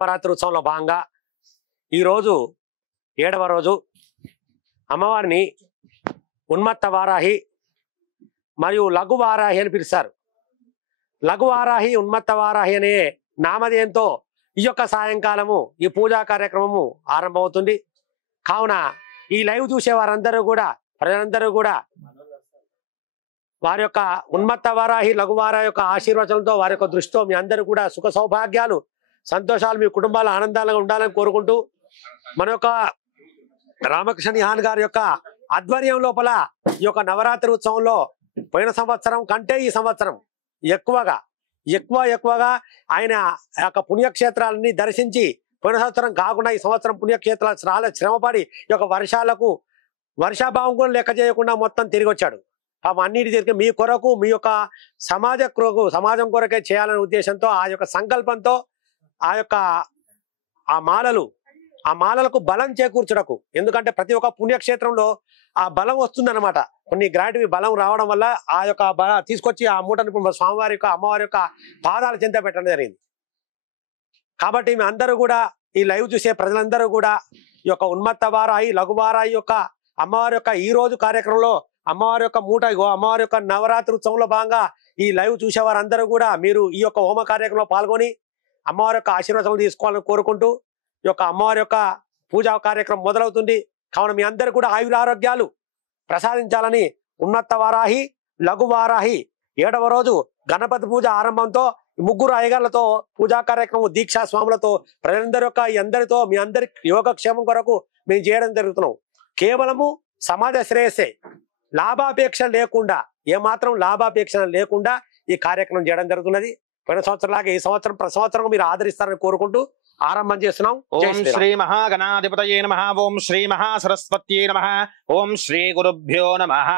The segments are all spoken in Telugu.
నవరాత్రి ఉత్సవంలో భాగంగా ఈరోజు 7వ రోజు అమ్మవారిని ఉన్మత్త వారాహి మరియు లఘు వారాహి అని పిలుస్తారు. లఘు వారాహి ఉన్మత్త వారాహి అనే నామధేయంతో ఈ యొక్క సాయంకాలము ఈ పూజా కార్యక్రమము ఆరంభమవుతుంది. కావున ఈ లైవ్ చూసే వారందరూ కూడా ప్రజలందరూ కూడా వారి యొక్క ఉన్మత్త వారాహి లఘు వారాహి యొక్క ఆశీర్వచనంతో వారి యొక్క దృష్టితో మీ అందరూ కూడా సుఖ సౌభాగ్యాలు సంతోషాలు మీ కుటుంబాలు ఆనందాలుగా ఉండాలని కోరుకుంటూ మన యొక్క రామకృష్ణ నిహాన్ గారి యొక్క ఆధ్వర్యం లోపల ఈ యొక్క నవరాత్రి ఉత్సవంలో పోయిన సంవత్సరం కంటే ఈ సంవత్సరం ఎక్కువగా ఆయన యొక్క పుణ్యక్షేత్రాలని దర్శించి పోయిన సంవత్సరం కాకుండా ఈ సంవత్సరం పుణ్యక్షేత్రాలు చాలా శ్రమపడి ఈ యొక్క వర్షాభావం కూడా లెక్క చేయకుండా మొత్తం తిరిగి వచ్చాడు. అన్నిటి తిరిగి మీ కొరకు మీ యొక్క సమాజం కొరకే చేయాలనే ఉద్దేశంతో ఆ యొక్క సంకల్పంతో ఆ మాలలకు బలం చేకూర్చుటకు, ఎందుకంటే ప్రతి ఒక్క పుణ్యక్షేత్రంలో ఆ బలం వస్తుందన్నమాట. కొన్ని గ్రాటివి బలం రావడం వల్ల ఆ యొక్క తీసుకొచ్చి ఆ మూటను స్వామివారి యొక్క అమ్మవారి యొక్క పాదాల చెంత పెట్టడం జరిగింది. కాబట్టి మీ అందరూ కూడా ఈ లైవ్ చూసే ప్రజలందరూ కూడా ఈ యొక్క ఉన్మత్త వారాహి లఘు వారాహి యొక్క అమ్మవారి యొక్క ఈ రోజు కార్యక్రమంలో అమ్మవారి యొక్క అమ్మవారి యొక్క నవరాత్రి ఉత్సవంలో భాగంగా ఈ లైవ్ చూసే వారందరూ కూడా మీరు ఈ యొక్క హోమ కార్యక్రమంలో పాల్గొని అమ్మవారి యొక్క ఆశీర్వాదాలు తీసుకోవాలని కోరుకుంటూ ఈ యొక్క అమ్మవారి యొక్క పూజా కార్యక్రమం మొదలవుతుంది. కావున మీ అందరూ కూడా ఆయురారోగ్యాలు ప్రసాదించాలని ఉన్మత్త వారాహి లఘు వారాహి 7వ రోజు గణపతి పూజ ఆరంభంతో 3 అయ్యగార్లతో పూజా కార్యక్రమం దీక్షా స్వాములతో ప్రజలందరి యొక్క అందరితో మీ అందరి యోగక్షేమం కొరకు మేము చేయడం జరుగుతున్నాం. కేవలము సమాజ శ్రేయస్సే, లాభాపేక్ష లేకుండా, ఏమాత్రం లాభాపేక్ష లేకుండా ఈ కార్యక్రమం చేయడం జరుగుతున్నది. పోయిన సంవత్సరం లాగా ఈ సంవత్సరం ప్రతి సంవత్సరం మీరు ఆదరిస్తారని కోరుకుంటూ ఆరంభం చేస్తున్నాం. ఓం శ్రీ మహాగణాధిపతయే నమః. ఓం శ్రీ మహాసరస్వత్యై నమః. ఓం శ్రీ గురుభ్యో నమః.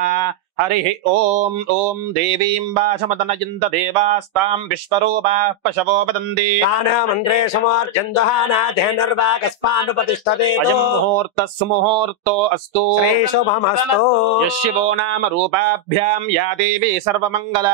హరి ఓం. ఓం దేవీం వాచమదనయంత దేవాస్తాం విశ్వరూపా పశవో వదంతి. మంత్రే ముహూర్తో అస్తు. శుభమస్తు. శివో నామ రూపాభ్యాం యా దేవీ సర్వమంగళ.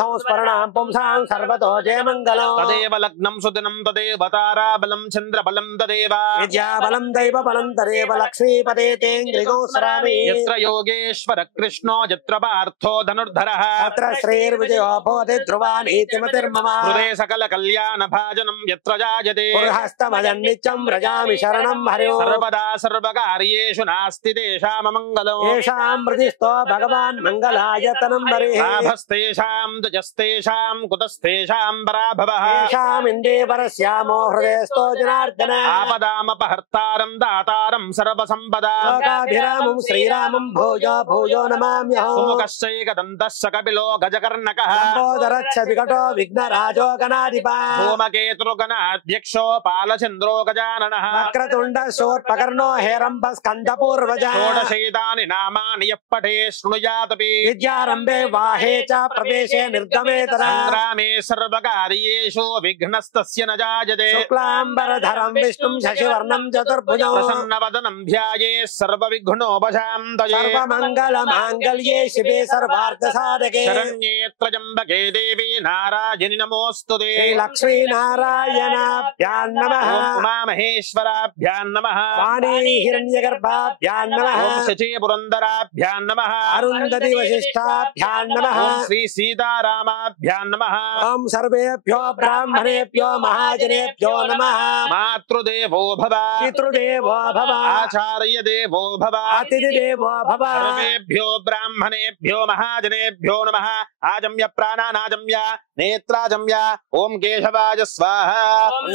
సంస్మరణాం పుంసాం సర్వతో జయమంగళం. తదేవ లగ్నం సుదినం తదేవ తారాబలం చంద్రబలం తదేవ విద్యాబలం దైవబలం తదేవ లక్ష్మీపదే తేంద్రిగో స్మరామి. యత్ర యోగేశ్వర కృష్ణో యత్ర పార్థో ధనుర్ధరః తత్ర శ్రీర్విజయో భవతి ధ్రువానీతిమతిర్మమ. హృదయ సకల కళ్యాణ భాజనం యత్ర జాయతే పురహస్తమజం నిత్యం వ్రజామి శరణం హరి. సర్వదా సర్వకార్యేషు నాస్తి తేషామమంగళం. ఏషాం హృదిస్థో భగవాన్ మంగళాయతనం హరి. లాభస్తేషాం తుజస్తేషాం కుతస్తేషాం పరాభవః. ఏషాం ఇందేవరస్యామో హృదయస్థో జనార్దన. ఆపదామపహర్తారం దాతారం సర్వసంపదాం. లోకాభిరామం శ్రీరామం భూయో భూయో నమామ్యహం. సుముఖశ్చైకదంతః కపిలో గజకర్ణకః. లంబోదరచ్చ వికటో విఘ్నరాజో గణాధిపా. ధూమకేతుర్గణాధ్యక్షో పాలచంద్రో గజాననః. వక్రతుండ శూర్పకర్ణో హేరంబ స్కందపూర్వజ. షోడశైతాని నామాని యః పఠే శృణుయాదపి. విద్యారంభే వాహే చ ప్రవేశే నిర్గమే తదా. సంగ్రామే సర్వకార్యేషు విఘ్నస్తస్య న జాయతే. శుక్లాంబరధరం విష్ణుం శశివర్ణం చతుర్భుజం. ప్రసన్నవదనం ధ్యాయే సర్వవిఘ్నోపశాంతయే. సర్వమంగళ మాంగళ్యే శివే సర్వార్థ సాధకే. శరణ్యే త్రయంబకే దేవి నారాయణి నమోస్తుతే. శ్రీ లక్ష్మీ నారాయణాభ్యాం నమః. ఓం ఉమామహేశ్వరాభ్యాం నమః. వాణీ హిరణ్యగర్భాభ్యాం నమః. ఓం శచీ పురందరాభ్యాం నమః. అరుంధతి వశిష్ఠాభ్యాం నమః. ఓం శ్రీ సీతారామాభ్యాం నమః. ఓం సర్వేభ్యో బ్రాహ్మణేభ్యో మహాజనేభ్యో నమః. మాతృదేవో భవ. పితృదేవో భవ. ఆచార్య దేవో భవ. అతిథిదేవో భవ. సర్వేభ్యో బ్రాహ్మణేభ్యో మహాజనేభ్యో నమః. ఆజమ్య ప్రాణానాజమ్య నేత్రాజమ్య. ఓం కేశవాయ స్వాహ.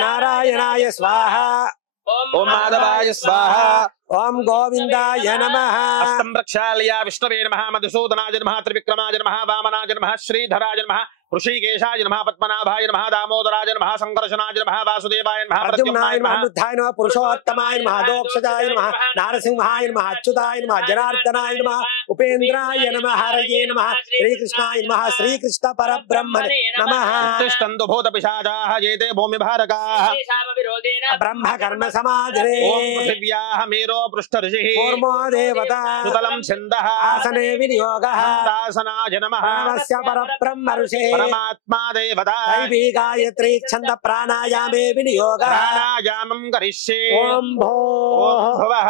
నారాయణాయ స్వాహ. ఓం మాధవాయ స్వాహ. ఓం గోవిందాయ నమః. హస్తం ప్రక్షాళ్య విష్ణవే నమః. మధుసూదనాయ నమః. త్రివిక్రమాయ నమః. వామనాయ నమః. శ్రీధరాయ నమః. ఋషికేశాయ నమః. పద్మనాభాయ నమః. దామోదరాయ నమః. సంకర్షణాయ నమః. వాసుదేవాయ నమః. ప్రద్యుమ్నాయ నమః. అనిరుద్ధాయ నమః. పురుషోత్తమాయ నమః. దోక్షజాయ నమః. నారసింహాయ నమః. అచ్యుతాయ నమః. జనార్దనాయ నమః. ఉపేంద్రాయ నమః. హరయే నమః. శ్రీకృష్ణాయ నమః. శ్రీకృష్ణ పరబ్రహ్మణే నమః. తిష్టంతు భూత పిశాచాః ఏతే భూమి భారకాః. ब्रह्म कर्म समाधिरे ओम पृथिव्याः मेरो पृष्ठ ऋषिः कूर्मो देवता सुतलं छन्दः आसने विनियोगः दासनाय नमः परमस्य परब्रह्म ऋषे परमात्मा देवता दैवी गायत्री छन्द प्राणायामे विनियोगः प्राणायामं करिष्ये ओम भो ओम भवः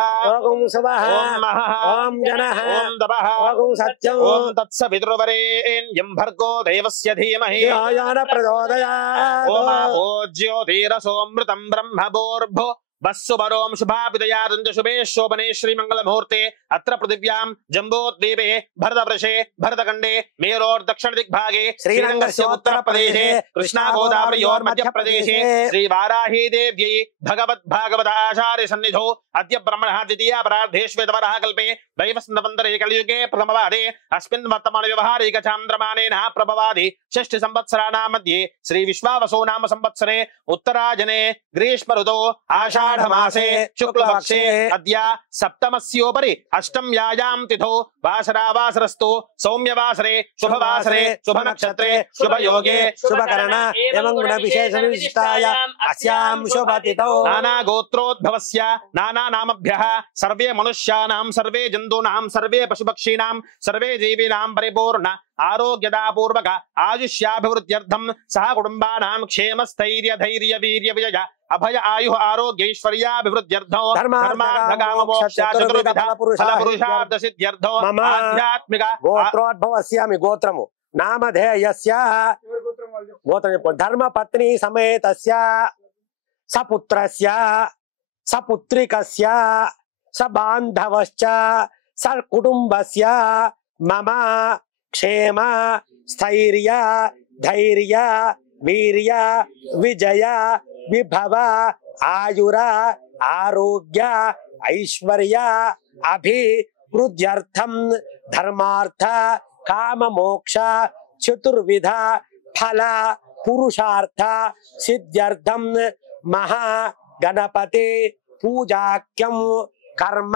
ओम सुवः ओम महः ओम जनः ओम तपः ओम सत्यम् ओम तत्सवितुर्वरेण्यं भर्गो देवस्य धीमहि धियान प्रचोदयात् ओमापो ज्योतिरसोऽमृतं ब्रह्मभूर्भुवः वस्सुवरों शुभाभिदयादञ्च शुभे शोभने श्रीमङ्गलमुहूर्ते अत्र पृथिव्यां जम्बोद्वीपे भरतवृषे भरतखण्डे मेरोर्दक्षिणदिग्भागे श्रीरङ्गस्य उत्तरप्रदेशे कृष्णागोदावरयोर्मध्यप्रदेशे श्रीवाराही देव्यै भगवद्भागवत आचार्यसन्निधौ अद्य ब्रह्मणः द्वितीयापरार्धे श्वेतवरः कल्पे दैवस्नवन्तरे कलियुगे प्रथमवादे अस्मिन् वर्तमानव्यवहारिकचान्द्रमानेन प्रभवादि षष्ठिसंवत्सराणां मध्ये श्रीविश्वावसो नाम संवत्सरे उत्तरायणे ग्रीष्मऋतौ आषाढमासे शुक्लपक्षे अद्य सप्तमस्योपरि अष्टम्यायां तिथौ वासरावासरस्तु सौम्यवासरे शुभवासरे शुभनक्षत्रे शुभयोगे शुभकरण एवं गुणविशेषविशिष्टाय अस्यां शुभतिथौ नानागोत्रोद्भवस्य नानानामभ्यः सर्वे मनुष्याणां सर्वे जन्तूनां सर्वे पशुपक्षीणां सर्वे जीवीनां परिपूर्ण आरोग्यदापूर्वक आयुष्याभिवृद्ध्यर्थं सह कुटुम्बानां क्षेमस्थैर्य धैर्य वीर्य विजय अभय आयुः आरोग्यैश्वर्याभिवृद्ध्यर्थं धर्मार्थकाममोक्षचतुर्विध फलपुरुषार्थसिद्ध्यर्थं आध्यात्मिक गोत्रोद्भवस्यामि गोत्रमु नामधेयस्य गोत्रं धर्मपत्नी समेतस्य सपुत्रस्य सपुत्रिकस्य सबान्धवश्च सकुटुम्बस्य मम क्षेम स्थैर्य धैर्य वीर्य विजय विभव आयुर आरोग्य ऐश्वर्य अभिवृद्ध्यर्थं धर्मार्थ काम मोक्ष चतुर्विध फल पुरुषार्थ सिद्ध्यर्थं महा गणपति पूजाख्यं कर्म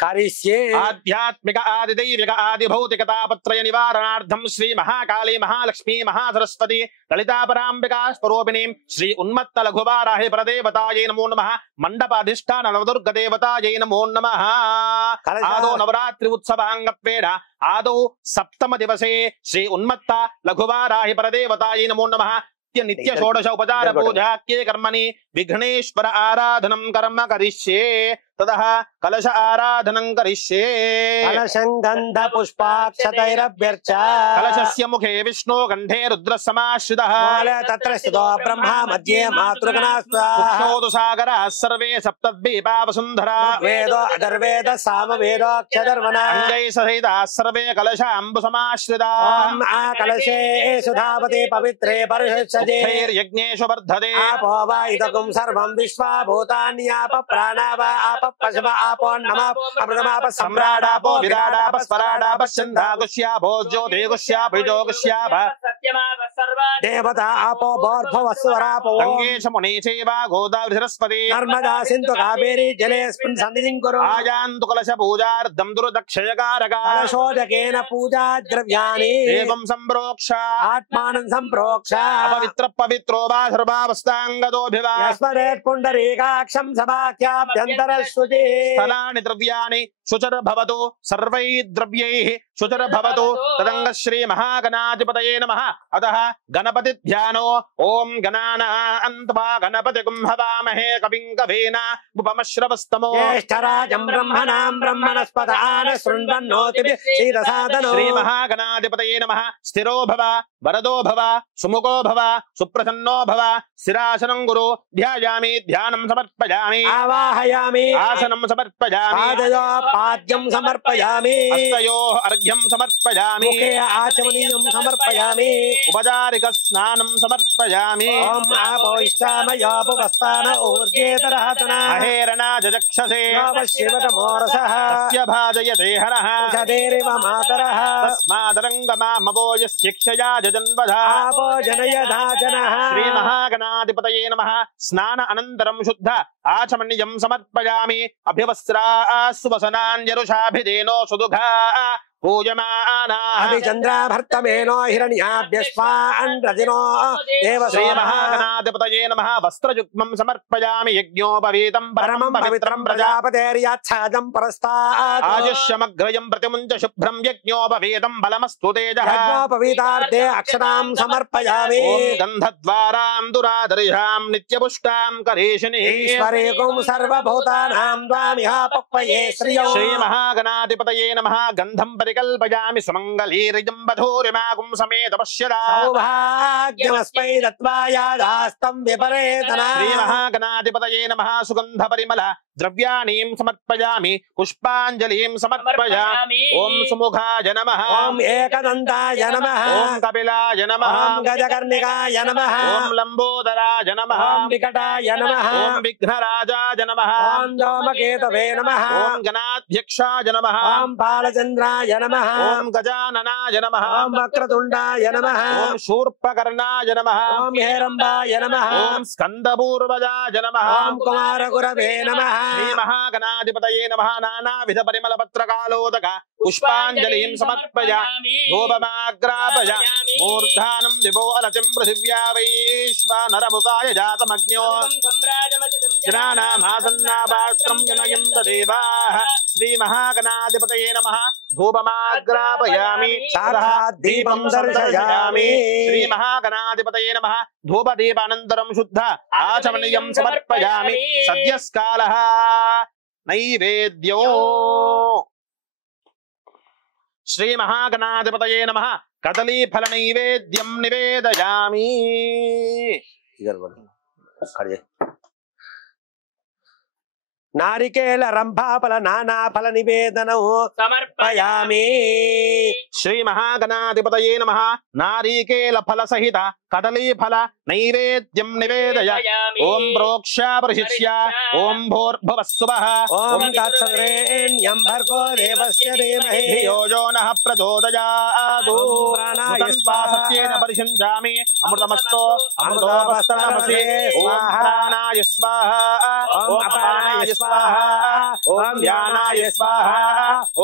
करिष्ये आध्यात्मिक आदिदैविक आदिभौतिकतापत्रय निवारणार्थं श्री महाकाली महालक्ष्मी महासरस्वती ललितापराम्बिका स्वरूपिणीं श्री उन्मत्त लघुवाराहि प्रदेवतायै नमो नमः मंडपाधिष्ठान नवदुर्ग देवतायै नमो नमः आदौ नवरात्रि उत्सवांगत्वेन आदौ सप्तम दिवसे श्री उन्मत्त लघुवाराहि प्रदेवतायै नमो नमः नित्य षोडश उपचार पूजाख्ये कर्मणि विघ्नेश्वर आराधनं कर्म करिष्ये ततः कलश आराधनं करिष्ये कलशं गन्ध पुष्पाक्षतैरभ्यर्च कलशस्य मुखे विष्णु कंठे रुद्र समाश्रितः मूले तत्र स्थितो ब्रह्मा मध्ये मातृगणास्तु सागरः सर्वे सप्तद्वीपा वसुन्धरा वेदो अथर्वेद सामवेदोऽक्षधर्मणः अङ्गैः सहिताः सर्वे कलशाम्बु समाश्रिताः ॐ आकलशे सुधावते पवित्रे परिषज्जते यज्ञेषु वर्धते आपो वा इदगुं सर्वं विश्वा भूतान्याप प्राणाव आप पशव आपो नमः अमृतमाप सम्राडापो विराडाप स्पराडाप छन्दागुष्यापो ज्योतिगुष्याभिजोगुष्याप देवता आपो भोर्भुवस्वरापो गङ्गेश मुने चैव गोदावरी सरस्वती नर्मदा सिन्धु कावेरी जलेऽस्मिन् सन्निधिं कुरु आयान्तु कलश पूजार्थं दुर्दक्षयकारका कलशोदकेन पूजा द्रव्याणि एवं सम्प्रोक्ष आत्मानं सम्प्रोक्ष अपवित्र पवित्रो वा सर्वावस्थाङ्गतोऽभिवा यस्मरेत् पुण्डरीकाक्षं सभाख्याभ्यन्तरश्रुति स्थलानि द्रव्याणि शुचर भवतु सर्वैः द्रव्यैः शुचर भवतु तदङ्ग श्री महागणाधिपतये नमः अतः गणपति ध्यानो ओम गणानान्त्वा गणपतिं हवामहे कविं कवीना उपमश्रवस्तमो ज्येष्ठराजं ब्रह्मणां ब्रह्मणस्पदान शृण्वन्नोतिभिः क्षीरसादनो श्री महागणाधिपतये नमः स्थिरो भव वरदो भव सुमुखो भव सुप्रसन्नो भव स्थिरासनं गुरु ध्यायामि ध्यानं समर्पयामि आवाहयामि आसनं समर्पयामि पादयो पाद्यं समर्पयामि हस्तयोः अर्घ्यं समर्पयामि मुखे आचमनीयं समर्पयामि उपचारिक स्नानं समर्पयामि ओम आपो इष्टामयोपवस्तान ऊर्जेतरहतना अहेरणा जजक्षसे शिवतमोरसः तस्य भाजयते हरः उषधेरिव मातरः तस्मादरङ्गमामवो यस्यक्षया जजन्वधा आपो जनयधा जनः श्री महागणाधिपतये नमः स्नान अनन्तरं शुद्ध आचमनीयं समर्पयामि अभिवस्त्रा सुवसनान्यरुषाभिधेनो सुदुघा पूजमानाः अभिचन्द्राभर्तमेनो हिरण्याभ्यस्वान् रजिनो देवसो श्री महागणाधिपतये नमः वस्त्रयुग्मं समर्पयामि यज्ञोपवीतं परमं पवित्रं प्रजापतेर्याच्छादं परस्तात् आयुष्यमग्रयं प्रतिमुञ्च शुभ्रं यज्ञोपवीतं बलमस्तु तेजः यज्ञोपवीतार्थे अक्षतां समर्पयामि ॐ गन्धद्वारां दुरादर्शां नित्यपुष्टां करेशिनीः ईश्वरेकुं सर्वभूतानां द्वामिह पक्वये श्रियौ श्री महागणाधिपतये नमः गन्धं परिकल्पयामि सुमङ्गलीर्यं वधूरिमागुं समेत पश्यदा सौभाग्यमस्मै दत्त्वा यादास्तं विपरेतना श्री महागणाधिपतये नमः सुगन्धपरिमल द्रव्याणीं समर्पयामि पुष्पाञ्जलिं समर्पयामि ॐ सुमुखाय नमः ॐ एकदन्ताय नमः ॐ कपिलाय नमः ॐ गजकर्णिकाय नमः ॐ लम्बोदराय नमः ॐ विकटाय नमः ॐ विघ्नराजाय नमः ॐ धूमकेतवे नमः ॐ गणाध्यक्षाय नमः ॐ बालचन्द्राय नमः ॐ गजाननाय नमः ॐ वक्रतुण्डाय नमः ॐ शूर्पकर्णाय नमः ॐ हेरम्बाय नमः ॐ स्कन्दपूर्वजाय नमः ॐ कुमारगुरवे नमः श्री महागणाधिपतये नमः नानाविध परिमलपत्रकालोदक पुष्पाञ्जलिं समर्पयामि धूपमाग्रापयामि मूर्धानं दिवो अलतिं पृथिव्या वैश्वानरमुखाय जातमग्न्यो जनानामासन्नापात्रं जनयन्त देवाः श्री महागणाधिपतये नमः धूपमाग्रापयामि साक्षात् दीपं दर्शयामि श्री महागणाधिपतये नमः धूपदीपानन्तरं शुद्ध आचमनीयं समर्पयामि सद्यस्कालः नैवेद्यो श्री महागणाधिपतये नमः कदलीफल नैवेद्यं निवेदयामि नारिकेल रंभाफल नाना फल निवेदनं समर्पयामि श्री महागणाधिपतये नमः नारिकेल फल सहित कदली फल नैवेद्यं निवेदयामि ओम प्रोक्ष्या प्रशिष्या ओम भूर्भुवस्सुवः ओम तत्सरेण्यं भर्गो देवस्य धीमहि धियो यो नः प्रचोदयात् सत्येन परिषञ्चामि अमृतमस्तो अमृतोपस्तमसि ओम प्राणाय स्वाहा ओम अपानाय स्वाहा ओम ज्ञानाय स्वाहा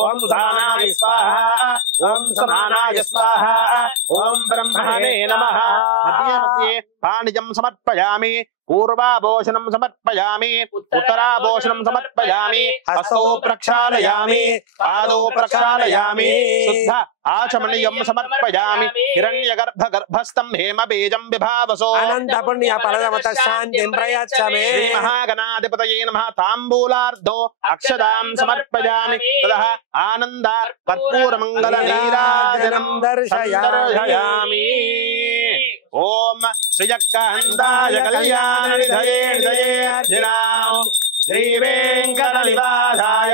ओम उदानाय स्वाहा ओम समानाय स्वाहा ओम ब्रह्मणे नमः मध्ये मध्ये पाणिजं समर्पयामि पूर्वाभूषणं समर्पयामि उत्तराभूषणं समर्पयामि हस्तौ प्रक्षालयामि पादौ प्रक्षालयामि शुद्ध आचमनीयं समर्पयामि हिरण्यगर्भगर्भस्थं हेमबीजं विभावसो अनंत पुण्य फलमत शान्तिं प्रयच्छ मे श्री महागणाधिपतये नमः ताम्बूलार्धो अक्षदां समर्पयामि ततः आनन्द कर्पूर मंगल नीराजनं दर्शयामि ओम श्रीजक्कन्दाय कल्याणनिधये श्री वेंकटनिवासाय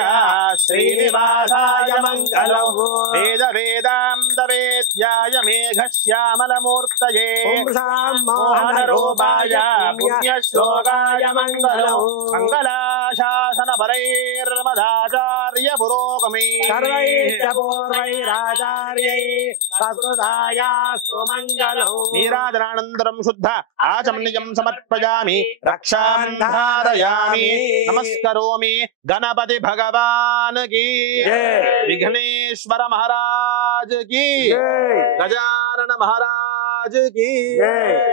श्रीनिवासाय मंगलम् वेद वेदान्त वेद्याय मेघश्यामलमूर्तये ओम सां मोहनरूपाय पुण्यश्लोकाय मंगलम् मंगलाशासन परैर्मदाचार्य पुरोगमे सर्वैश्च पूर्वैराचार्यै संस्कृतायास्तु मंगलम् नीराजनानन्तरं शुद्ध आचमनीयं समर्पयामि रक्षां धारयामि नमस्करोमि गणपति भगवान की विघ्नेश्वर महाराज की गजानन महाराज की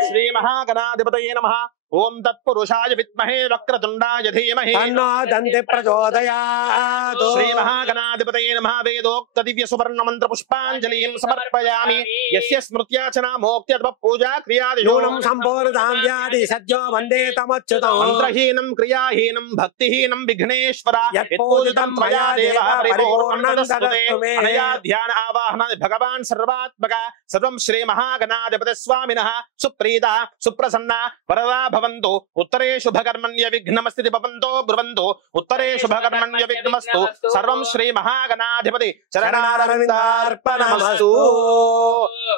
श्री महागणाधिपतये नमः ओम तत्पुरुषाय विद्महे वक्रतुंडाय धीमहि तन्नो दन्ति प्रचोदयात् श्री महागणाधिपतये नमः वेदोक्त दिव्य सुवर्ण मंत्र पुष्पांजलिं समर्पयामि यस्य स्मृत्याचना मोक्त्य पूजा क्रियादिशूनं संपूर्णां व्याधि सज्जो वन्दे तमच्युतं मंत्रहीनं क्रियाहीनं भक्तिहीनं विघ्नेश्वर यत्पूजितं मया देवः परिपूर्णं ददस्तु मे अनया ध्यान आवाहन भगवान् सर्वात्मक सर्वं श्री महागणाधिपति स्वामिनः सुप्रीता सुप्रसन्ना वरदा भवन्तु उत्तरे शुभकर्मण्य विघ्नमस्ति भवन्तो ब्रुवन्तु उत्तरे शुभकर्मण्य विघ्नमस्तु सर्वं श्री महागणाधिपति चरणारविन्दार्पणमस्तु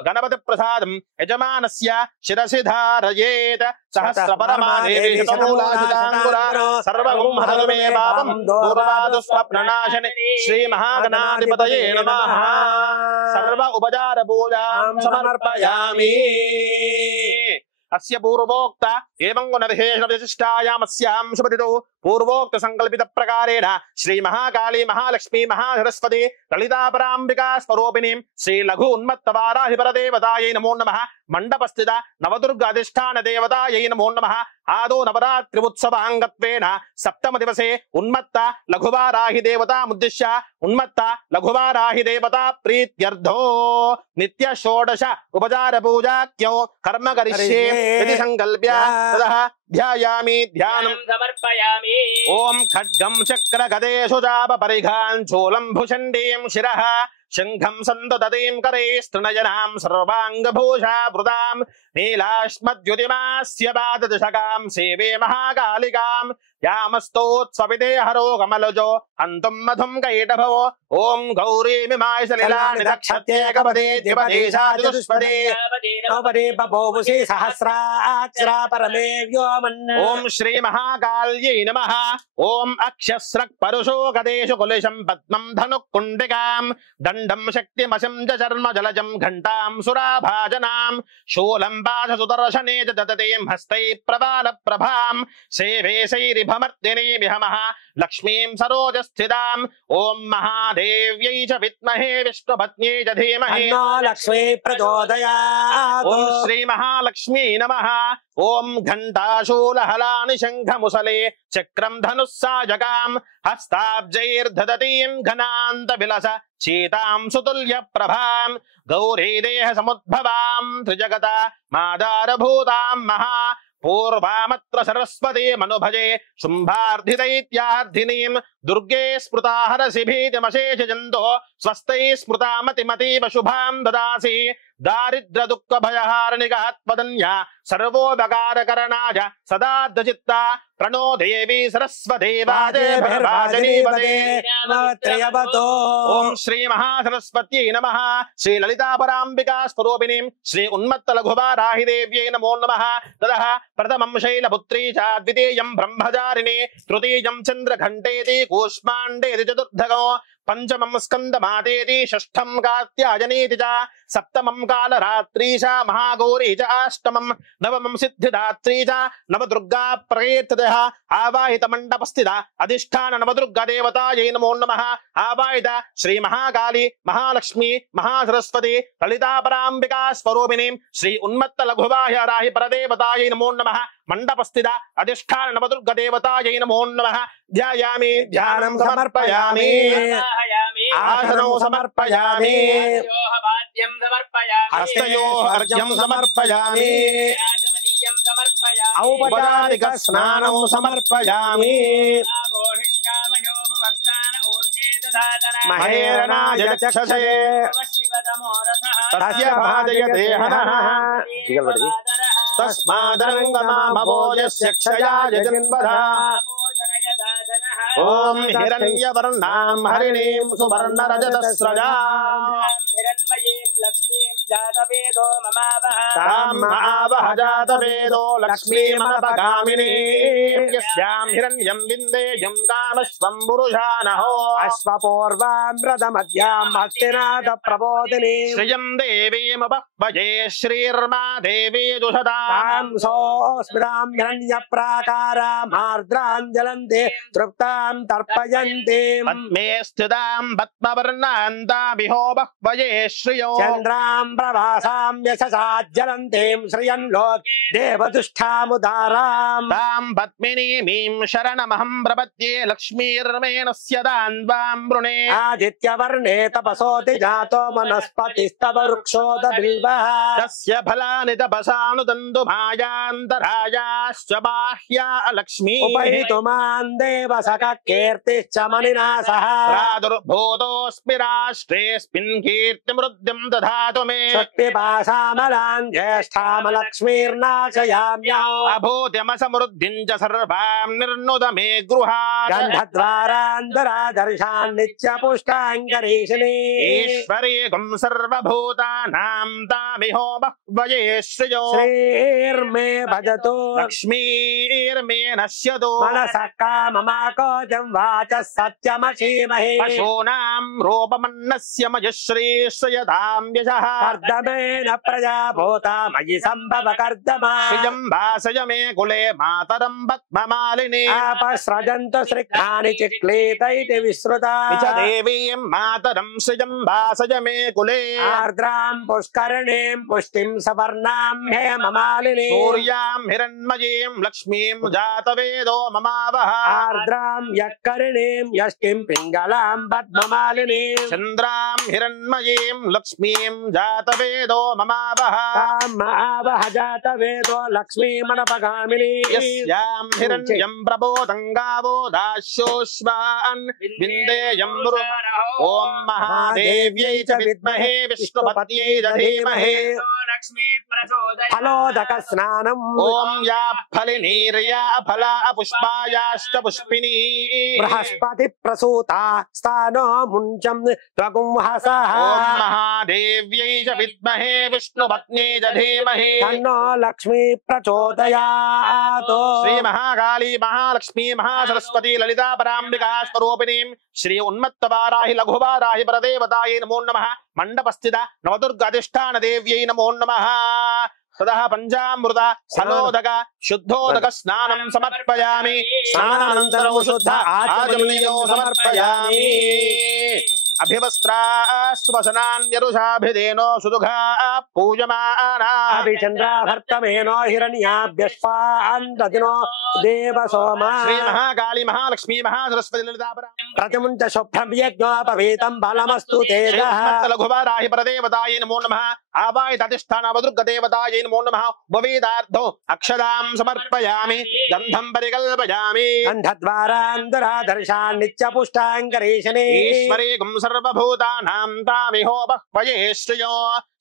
गणपति प्रसादं यजमानस्य शिरसि धारयेत् सहस्रपरमादेवी शतमूलाजिताङ्कुरा सर्वगुं हरतु मे पापं दूरवादु स्वप्ननाशने श्री महागणाधिपतये नमः सर्व उपचार पूजां समर्पयामि अस्य पूर्वोक्त एवं गुणविशेष विशिष्टायामस्यां शुभतिथौ पूर्वोक्त संकल्पित प्रकारेण श्री महाकाली महालक्ष्मी महासरस्वती ललितापराम्बिका स्वरूपिणीं श्री लघु उन्मत्तवाराहिपरदेवतायै नमो नमः मंडपस्थित नवदुर्ग अधिष्ठान देवतायै नमो नमः आदौ नवरात्रि उत्सवांगत्वेन सप्तम दिवसे उन्मत्त लघुवाराहि देवतामुद्दिश्य उन्मत्त लघुवाराहि देवता प्रीत्यर्थो नित्य षोडश उपचार पूजाख्यो कर्म करिष्ये इति संकल्प्य ततः ध्यायामि ध्यानं समर्पयामि। ओम खड्गं चक्र गदेषु चाप परिघान् शूलं भुषण्डीं शिरः शंखं सन्ददतीं करैस्तृणजनां सर्वाङ्गभूषावृतां नीलाश्मद्युतिमास्य पाददशकां सेवे महाकालिकां यामस्तोत्स्वपिते हरो कमलजो हन्तुं मधुं कैटभवो ॐ गौरीमिमाय सलिलानिधक्षत्येकपदे द्विपदेशाचतुष्पदे नवपदे बभूवुषि सहस्राक्षरा परमे व्योमन्। ॐ श्री महाकाल्यै नमः। ॐ अक्षस्रक् परुषो गदेषु कुलिशं पद्मं धनुक्कुण्डिकां दण्डं शक्तिमसिं च चर्म जलजं घण्टां सुराभाजनां शूलं पाशसुदर्शने च ददतीं हस्तैः प्रबालप्रभां सेवे शैरिभमर्दिनीं विहमः लक्ष्मीं सरोजस्थितां ॐ महादेव्यै च विद्महे विष्णुपत्न्यै च धीमहि लक्ष्मी प्रचोदयात्। ॐ श्री महालक्ष्मी नमः। ॐ घण्टाशूलहलानि शङ्खमुसले चक्रं धनुस्साजकां हस्ताब्जैर्दधतीं घनान्तविलस चेतां सुतुल्यप्रभां गौरी देह समुद्भवां त्रिजगता मादारभूतां महा पूर्वामत्र सरस्वती मनुभजे शुम्भार्धिदैत्यार्धिनीं दुर्गे स्मृता हरसि भीतिमशेषजन्तो स्वस्ते स्मृता मतिमतीव शुभां ददासि दारिद्र दुःख भयहारिणिकात्मदन्या सर्वोपकारकरणाय सदार्धचित्ता प्रणो देवी सरस्वती ओम श्री महासरस्वत्यै नमः। श्री ललितापराम्बिका स्वरूपिणीं श्री उन्मत्त लघुवाराहि देव्यै नमो नमः। ततः प्रथमं शैलपुत्री च द्वितीयं ब्रह्मचारिणी तृतीयं चन्द्रघण्टेति कूष्माण्डेति चतुर्थको पंचमं स्कंदमातेति षष्ठं कात्यायनीति च सप्तमं कालरात्रि च महागौरी च अष्टमं नवमं सिद्धिदात्री च नवदुर्गा प्रकीर्तितः आवाहित मंडपस्थित अधिष्ठान नवदुर्गा देवतायै नमो नमः। आवाहित श्री महाकाली महालक्ष्मी महासरस्वती ललितापराम्बिका स्वरूपिणीं श्री उन्मत्त लघुवाराहि परदेवतायै नमो नमः। मंडपस्थित अधिष्ठान नवदुर्गा देवतायै नमो नमः। ध्यायामि ध्यानं समर्पयामि आसनो समर्पयामि हस्तयोः अर्घ्यं समर्पयामि औपचारिक स्नानं समर्पयामि महेरणाय चक्षसे तस्य भाजयते हनः तस्मादरङ्गनामभोजस्य क्षयाय जन्मधा ओम हिरण्यवर्णां हरिणीं सुवर्णरजतस्रजां हिरण्मयीं लक्ष्मीं जातवेदो ममावह तां महावह जातवेदो लक्ष्मीमनपगामिनीं यस्यां हिरण्यं विन्देयं कामश्वं पुरुषानहो अश्वपूर्वामृतमध्यां हस्तिनाथ प्रबोधिनीं श्रियं देवीमुपह्वये श्रीर्मा देवी दुषदां सोऽस्मितां हिरण्यप्राकारामार्द्राञ्जलन्ते तृप्तां तर्पयन्ते पद्मे स्थितां पद्मवर्णान्ताभिहो बह्वये श्रियो चन्द्रां प्रभासां यशसाज्जलन्तीं श्रियं लोक देवदुष्टामुदारां तां पद्मिनीमीं शरणमहं प्रपद्ये लक्ष्मीर्मेणस्य दान्वां वृणे आदित्यवर्णे तपसोति जातो वनस्पतिस्तव वृक्षोदबिल्वः तस्य फलानि तपसानुदन्तु मायान्तरायाश्च बाह्या लक्ष्मी उपहितुमान् देव सखः कीर्तिश्च मणिना सह प्रादुर्भूतोऽस्मि राष्ट्रेऽस्मिन् कीर्तिमृद्धिं दधातु मे शक्तिपाशामलां ज्येष्ठामलक्ष्मीर्नाशयाम्यौ अभूत्यमसमृद्धिं च सर्वां निर्नुद मे गृहात् गन्धद्वारान्तरादर्शान् नित्यपुष्टाङ्गरीषिणी ईश्वरीकं सर्वभूतानां तामिहो बह्वये श्रियो श्रीर्मे भजतु लक्ष्मी बुद्धिर्मे नश्यतु मनसः काममाकोचं वाचः सत्यमशीमहि पशूनां रूपमन्नस्य मयश्रेष्ठ यथां यशः कर्दमेन प्रजा भूता मयि सम्भव कर्दमा सृजं भासय मे कुले मातरं पद्ममालिनी आपस्रजन्तु श्रिक्षाणि चिक्लीत इति विश्रुता निच देवीं मातरं सृजं भासय मे कुले आर्द्रां पुष्करणीं पुष्टिं सवर्णां हेममालिनी सूर्यां हिरण्मयीं लक्ष्मीं जातवेदो ममावह आर्द्रां यक्करिणीं यष्टिं पिङ्गलां पद्ममालिनीं चन्द्रां हिरण्मयीं लक्ष्मीं जातवेदो ममावह आवह जातवेदो लक्ष्मीमनपगामिनी यस्यां हिरण्यं प्रबोधं गावो दास्योऽश्वान् विन्देयं ॐ महादेव्यै च विद्महे विष्णुपत्न्यै च धीमहि फलोदक स्नानम् ॐ या फलिनीर्या फला पुष्पायाश्च पुष्पिनी बृहस्पति प्रसूता स्थानो मुञ्चं त्वगुंहसः ॐ महादेव्यै च विद्महे विष्णुपत्न्यै च धीमहि तन्नो लक्ष्मी प्रचोदयात् श्री महाकाली महालक्ष्मी महासरस्वती ललिता पराम्बिका स्वरूपिणीं श्री उन्मत्तवाराहि लघुवाराहि परदेवतायै नमो नमः मंडपस्थिता नवदुर्गाधिष्ठान देव्यै नमो नमः ततः पंचामृत सलोदक शुद्धोदक स्नानं समर्पयामि स्नानानन्तरं शुद्ध आचमनीयो समर्पयामि अभिवस्त्रास्वसनान्यरुषाभिधेनो सुदुघा पूजमाना अभिचन्द्राभर्तमेनो हिरण्याभ्यस्वान्ददिनो देव सोमा श्री महाकाली महालक्ष्मी महासरस्वती ललिता प्रतिमुञ्च शुभ्रं यज्ञोपवीतं फलमस्तु तेजः लघुवाराहि परदेवतायै नमो नमः आवाहित अधिष्ठानवदुर्गदेवतायै नमो नमः उपवेदार्थो अक्षदां समर्पयामि गन्धं परिकल्पयामि गन्धद्वारान्दरादर्शान् नित्यपुष्टाङ्करीशने ईश्वरी गुं सर्वभूतानां तामिहोपह्वये श्रियो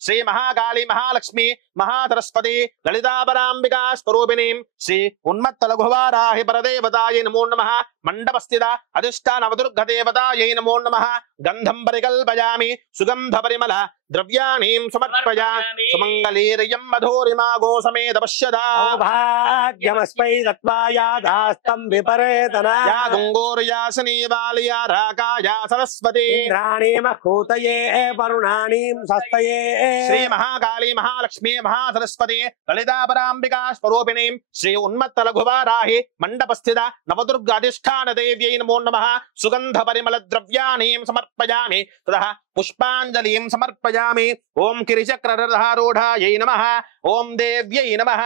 श्री महाकाली महालक्ष्मी महासरस्वती ललिता पराम्बिका स्वरूपिणीं श्री उन्मत्त लघुवाराहि परदेवतायै नमो नमः मंडपस्थिता अधिष्ठानवदुर्गदेवतायै नमो नमः गन्धं परिकल्पयामि सुगन्ध परिमल द्रव्याणीं समर्पयामि सुमङ्गलीर्यं मधुरिमागो समेत पश्यदा सौभाग्यमस्मै दत्त्वा यादास्तं विपरेतना या गुङ्गोर्यासनी वालिया राकाया सरस्वती इंद्राणीमहूतये वरुणानीं स्वस्तये श्री महाकाली महालक्ष्मी महासरस्वती ललिता पराम्बिका स्वरूपिणीं श्री उन्मत्त लघुवाराहि मंडपस्थिता नवदुर्गाधिष्ठान देव्यै नमो नमः सुगंध परिमल द्रव्याणीं समर्पयामि ततः पुष्पांजलिं समर्पयामि ओम किरिचक्ररधारूढायै नमः ओम देव्यै नमः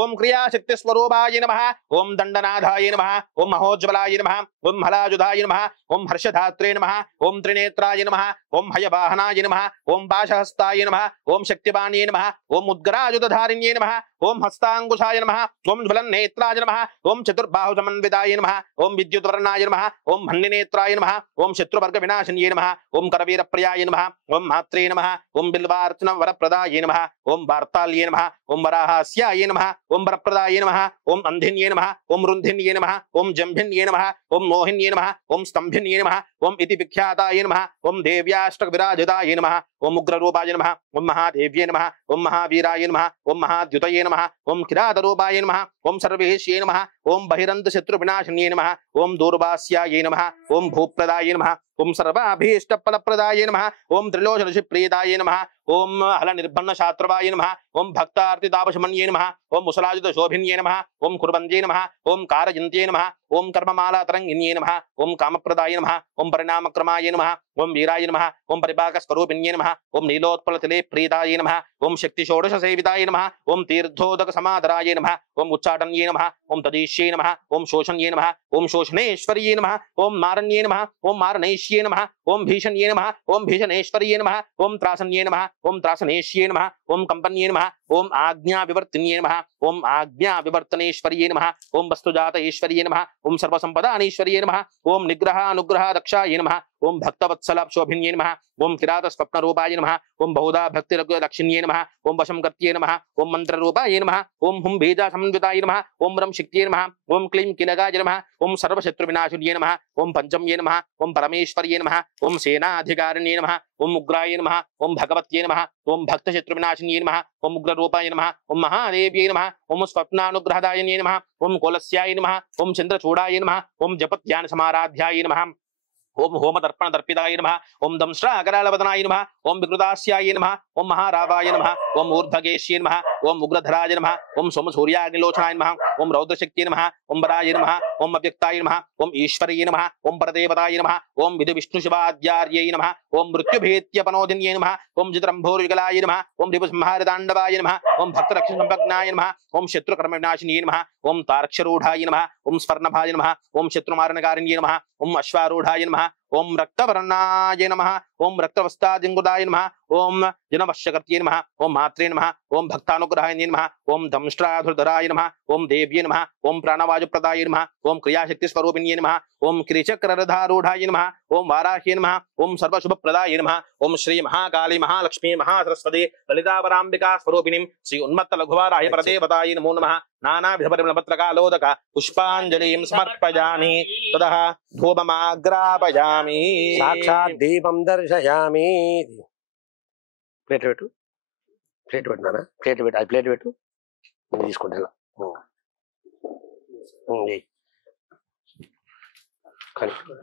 ओम क्रियाशक्ति स्वरूपाय नमः ओम दंडनाथाय नमः ओम महोज्ज्वलाय नमः ओम हलायुधाय नमः ओम हर्षधात्रे नमः ओम त्रिनेत्राय नमः ओम हयवाहनाय नमः ओम पाशहस्ताय नमः ओम शक्तिपाण्ये नमः ओम उद्गरायुधधारिण्ये नमः ओम हस्तांकुशाय नमः ओम ज्वलन्नेत्राय नमः ओम चतुर्बाहुसमन्विताय नमः ओम विद्युद्वर्णाय नमः ओम भण्डिनेत्राय नमः ओम शत्रुवर्ग विनाशिन्ये नमः ओम करवीरप्रियाय नमः ओम मात्रे नमः ओम बिल्वार्चन वरप्रदाय नमः ओम वार्ताल्ये नमः ओम वराहास्याय नमः ओम वरप्रदाय नमः ओम अंधिन्ये नमः ओम रुन्धिन्ये नमः ओम जम्भिन्ये नमः ओम मोहिन्ये नमः ओम स्तंभिन्ये नमः ओम इति विख्याताय नमः ओम देव्याष्टक विराजिताय नमः ओम उग्ररूपाय नमः ओम महादेव्ये नमः ओम महावीराय नमः ओम महाद्युतये नमः ओम किरातरूपाय नमः ओम सर्वेश्ये नमः ओम बहिरन्त शत्रुविनाशिन्ये नमः ओम दूर्वास्याय नमः ओम भूप्रदाय नमः ओम सर्वाभीष्टफलप्रदाय नमः ओम त्रिलोचनशिप्रीदाय नमः ओम हलनिर्भन्न शात्रवाय नमः ओम भक्तार्तितापशमन्ये नमः ओम मुसलायुधशोभिन्ये नमः ओम कुर्वन्त्ये नमः ओम कारयन्त्ये नमः ओम कर्ममालातरङ्गिन्ये नमः ओम कामप्रदाय नमः ओम परिणामक्रमाय नमः ओम वीराय नमः ओम परिपाकस्वरूपिण्ये नमः ओम नीलोत्पलतिले प्रीताय नमः ओम शक्तिषोडशसेविताय नमः ओम तीर्थोदकसमादराय नमः ओम उच्चाटन्ये नमः ओम तदीश्ये नमः ओम शोषण्ये नमः ओम शोषणेश्वर्ये नमः ओम मारण्ये नमः ओम मारणेश्ये नमः ओम भीषण्ये नमः ओम भीषणेश्वर्ये नमः ओम त्रासन्ये नमः ओम त्रासनेश्ये नमः ओम कंपन्ये नमः ओम आज्ञाविवर्तिन्ये नमः ओम आज्ञाविवर्तनेश्वर्ये नमः ओम वस्तुजातईश्वर्ये नमः ओम सर्वसंपदानीश्वर्ये नमः ओम निग्रहानुग्रह रक्षाय नमः ఓం భక్తవత్సల శోభిన్యే నమః ఓం కిరాత స్వప్న రూపాయ నమః ఓం బహుదా భక్తి లక్షిణ్యే నమః ఓం వశం కర్త్యే నమః ఓం మంత్ర రూపాయ నమః ఓం హుం బీజ సమన్వితాయ నమః ఓం రం శక్త్యే నమః ఓం క్లీం కినగాయ నమః ఓం సర్వశత్రు వినాశున్యే నమః ఓం పంచమ్యే నమః ఓం పరమేశ్వర్యే నమః ఓం సేనాధికారిణ్యే నమః ఓం ఉగ్రాయ నమః ఓం భగవత్యే నమః ఓం భక్తశత్రు వినాశిన్యే నమః ఓం ఉగ్ర రూపాయ నమః ఓం మహాదేవ్యే నమః ఓం స్వప్నానుగ్రహదాయిన్యే నమః ఓం కులస్యాయ నమః ఓం చంద్రచూడాయ నమః ఓం జపత్యాన సమారాధ్యాయ నమః ఓం హోమ దర్పణ దర్పితాయ నమః ఓం దంశ్రాకరాళవదనాయ నమః ఓం వికృతాస్యాయ నమః ఓం మహారావాయ నమః ఓం ఊర్ధ్వగేశ్యే నమః ఓం ఉగ్రధరాయ నమః ఓం సోమసూర్యాగ్నిలోచనాయ నమః ఓం రౌద్రశక్తియే నమః ఓం వరాయ నమః ఓం అవ్యక్తాయ నమః ఓం ఈశ్వర్యే నమః ఓం పరదేవతాయ నమః ఓం విధు విష్ణు శివాద్యార్యై నమః ఓం మృత్యుభేత్యపనోదిన్యే నమః ఓం జితరంభోర్వికలాయ నమః ఓం రిపుసంహారతాండవాయ నమః ఓం భక్తరక్షణ సంపజ్ఞాయ నమః ఓం శత్రుకర్మ వినాశిన్యే నమః ఓం తార్క్షరూఢాయ నమః ఓం స్వర్ణభాయ నమః ఓం శత్రుమారణకారిణ్యే నమః ఓం అశ్వారూఢాయ నమః ఓం రక్తవర్ణాయ నమః ఓం రక్తవస్తాదింగుదాయ నమః ఓం జనవశ్యకర్త్యే నమః ఓం మాత్రే నమః ఓం భక్తానుగ్రహాయ నమః ఓం దంష్ట్రాధురధరాయ నమః ఓం దేవ్యే నమః ఓం ప్రాణవాయుప్రదాయ నమః ఓం క్రియాశక్తి స్వరూపిణ్యే నమః ఓం కిరీచక్రరధారూఢాయ నమః ఓం వారాహ్యే నమః ఓం సర్వశుభప్రదాయ నమః ఓం శ్రీ మహాకాళీ మహాలక్ష్మీ మహాసరస్వతి లలితాపరాంబికా స్వరూపిణీం శ్రీ ఉన్మత్త లఘువారాయ పరదేవతాయ నమో నమః నానావిధపరిమళపత్రకాలోదక పుష్పాంజలిం సమర్పయామి తదః ధూపమాగ్రాపయామి సాక్షాత్ దీపం దర్శయామి. ప్లేట్ పెట్టు, ప్లేట్ పెట్టు నాన్న, ప్లేట్ పెట్టు, అది ప్లేట్ పెట్టు, నేను తీసుకుంటా.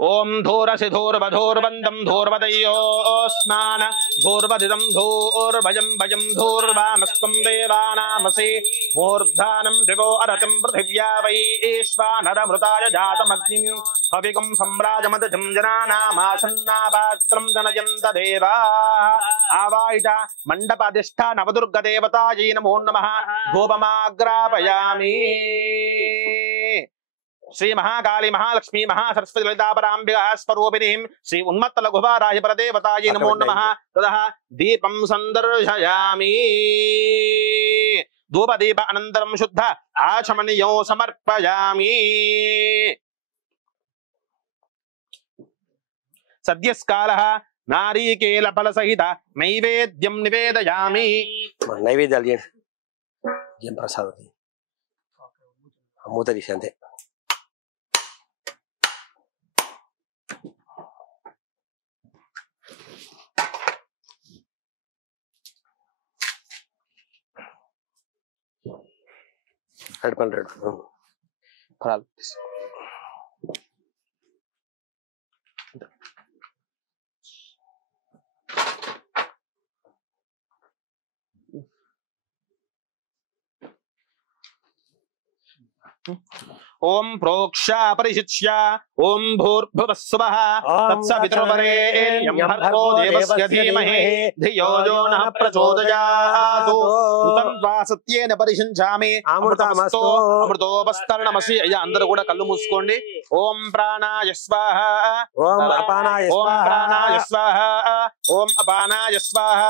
ఓం ధూరసి ధూర్వధూర్వందం ధూర్వదయోస్మాన ధూర్వదిదం ధూర్వయం భయం ధూర్వామస్తం దేవానామసి మూర్ధానం దివో అరతిం పృథివ్యా వై ఈశ్వానరమృతాయ జాతమగ్నిం పవికం సంరాజమదజం జనానామాసన్నాపాత్రం జనయంత దేవా ఆవాయిత మండపాధిష్ఠా నవదుర్గదేవతాయై నమో నమః ధూపమాగ్రాపయామి. శ్రీ మహాకాళీ మహాలక్ష్మీ మహాసరస్వతి లలితాపరాంబికా స్వరూపిణీం శ్రీ ఉన్మత్త లఘువారాయ పరదేవతాయై నమో నమః తదః దీపం సందర్శయామి. ధూపదీప అనంతరం శుద్ధ ఆచమనీయం సమర్పయామి. సద్యస్కాలః నారీకేల ఫల సహిత నైవేద్యం నివేదయామి. నైవేద్యాలు చేయండి, ఏం ప్రసాదం మూత తీసి అంతే. రెడ్ పని రెడ్ ఫలాలు ఓం ప్రోక్ష పరిశిచ్య ఓం భూర్భువస్సువః తత్సవితుర్వరేణ్యం భర్గో దేవస్య ధీమహి ధియో యో నః ప్రచోదయాత్. ఋతం త్వా సత్యేన పరిశించామి అమృతమస్తు అమృతోపస్తరణమసి. అయ్యా అందరూ కూడా కళ్ళు మూసుకోండి. ఓం ప్రాణాయ స్వాహ, ఓం అపానాయ ఓం స్వాహ, ప్రాణాయ స్వాహ, ఓం అపానాయ స్వాహ,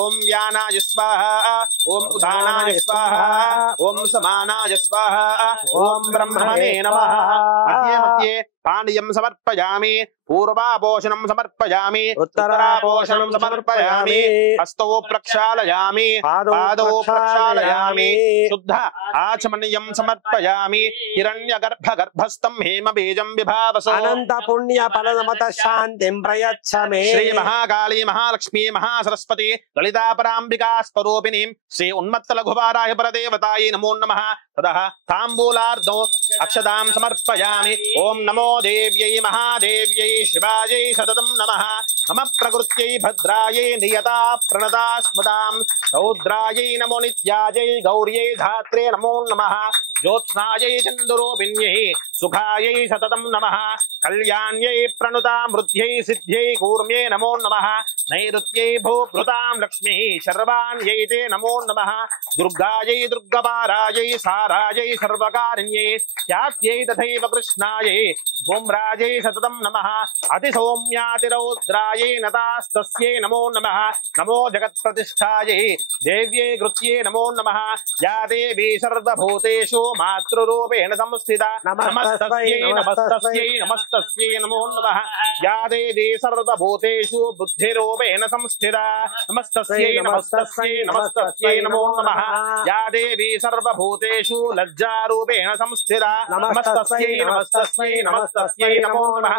ఓం వ్యానాయ స్వాహ, ఓం ఉదానాయ స్వాహ, ఓం సమానాయ స్వాహ, ఓం బ్రహ్మణే నమః. మధ్యే మధ్యే పానీయం సమర్పయామి. పూర్వాపోషణం సమర్పయామి, ఉత్తరాపోషణం సమర్పయామి. హస్తౌ ప్రక్షాళయామి, పాదౌ ప్రక్షాళయామి. శుద్ధ ఆచమనీయం సమర్పయామి. హిరణ్యగర్భ గర్భస్థం హేమ బీజం విభావసో. అనంత పుణ్య ఫలమత శాంతిం ప్రయచ్చ మే. శ్రీ మహాకాళీ మహాలక్ష్మీ మహాసరస్వతి లలితాపరాంబికా స్వరూపిణీం శ్రీ ఉన్మత్త లఘువారాయ పరదేవతాయై నమో నమః. తదః తాంబూలార్ధో అక్షతాం సమర్పయామి. ఓం నమో దేవ్యై మహాదేవ్యై శివాయై సతతం నమః. నమ ప్రకృత్యై భద్రాయై నియతా ప్రణతా స్మృతాం. రౌద్రాయై నమో నిత్యాయై గౌర్యై ధాత్రే నమో నమః. జ్యోత్స్నాయై చంద్రరూపిణ్యై సుఖాయై సతతం నమః. కళ్యాణ్యై ప్రణుతా మృద్ధ్యై సిద్ధ్యై కూర్మ్యై నమో నమః. నైరుత్యై భూభృతాం లక్ష్మీ శర్వాణ్యై తే నమో నమః దుర్గాయై దుర్గపారాయై సారాయై సర్వకారిణ్యై త్యాత్యై తథైవ కృష్ణాయై ధూమ్రాజై సతతం నమః అతి సౌమ్యాతిరౌద్రాయై నతాస్తస్యై నమో నమః నమో జగత్ప్రతిష్ఠాయై దేవ్యై కృత్యై నమో నమః యా దేవీ సర్వభూతేషు మాతృరూపేణ సంస్థితా నమస్తస్యై నమస్తస్యై నమస్తస్యై నమో నమః యా దేవీ సర్వభూతేషు బుద్ధిరూపేణ సంస్థితా నమస్తస్యై నమస్తస్యై నమస్తస్యై నమో నమః యా దేవీ సర్వభూతేషు లజ్జారూపేణ సంస్థితా నమస్తస్యై నమస్తస్యై నమస్తస్యై నమో నమః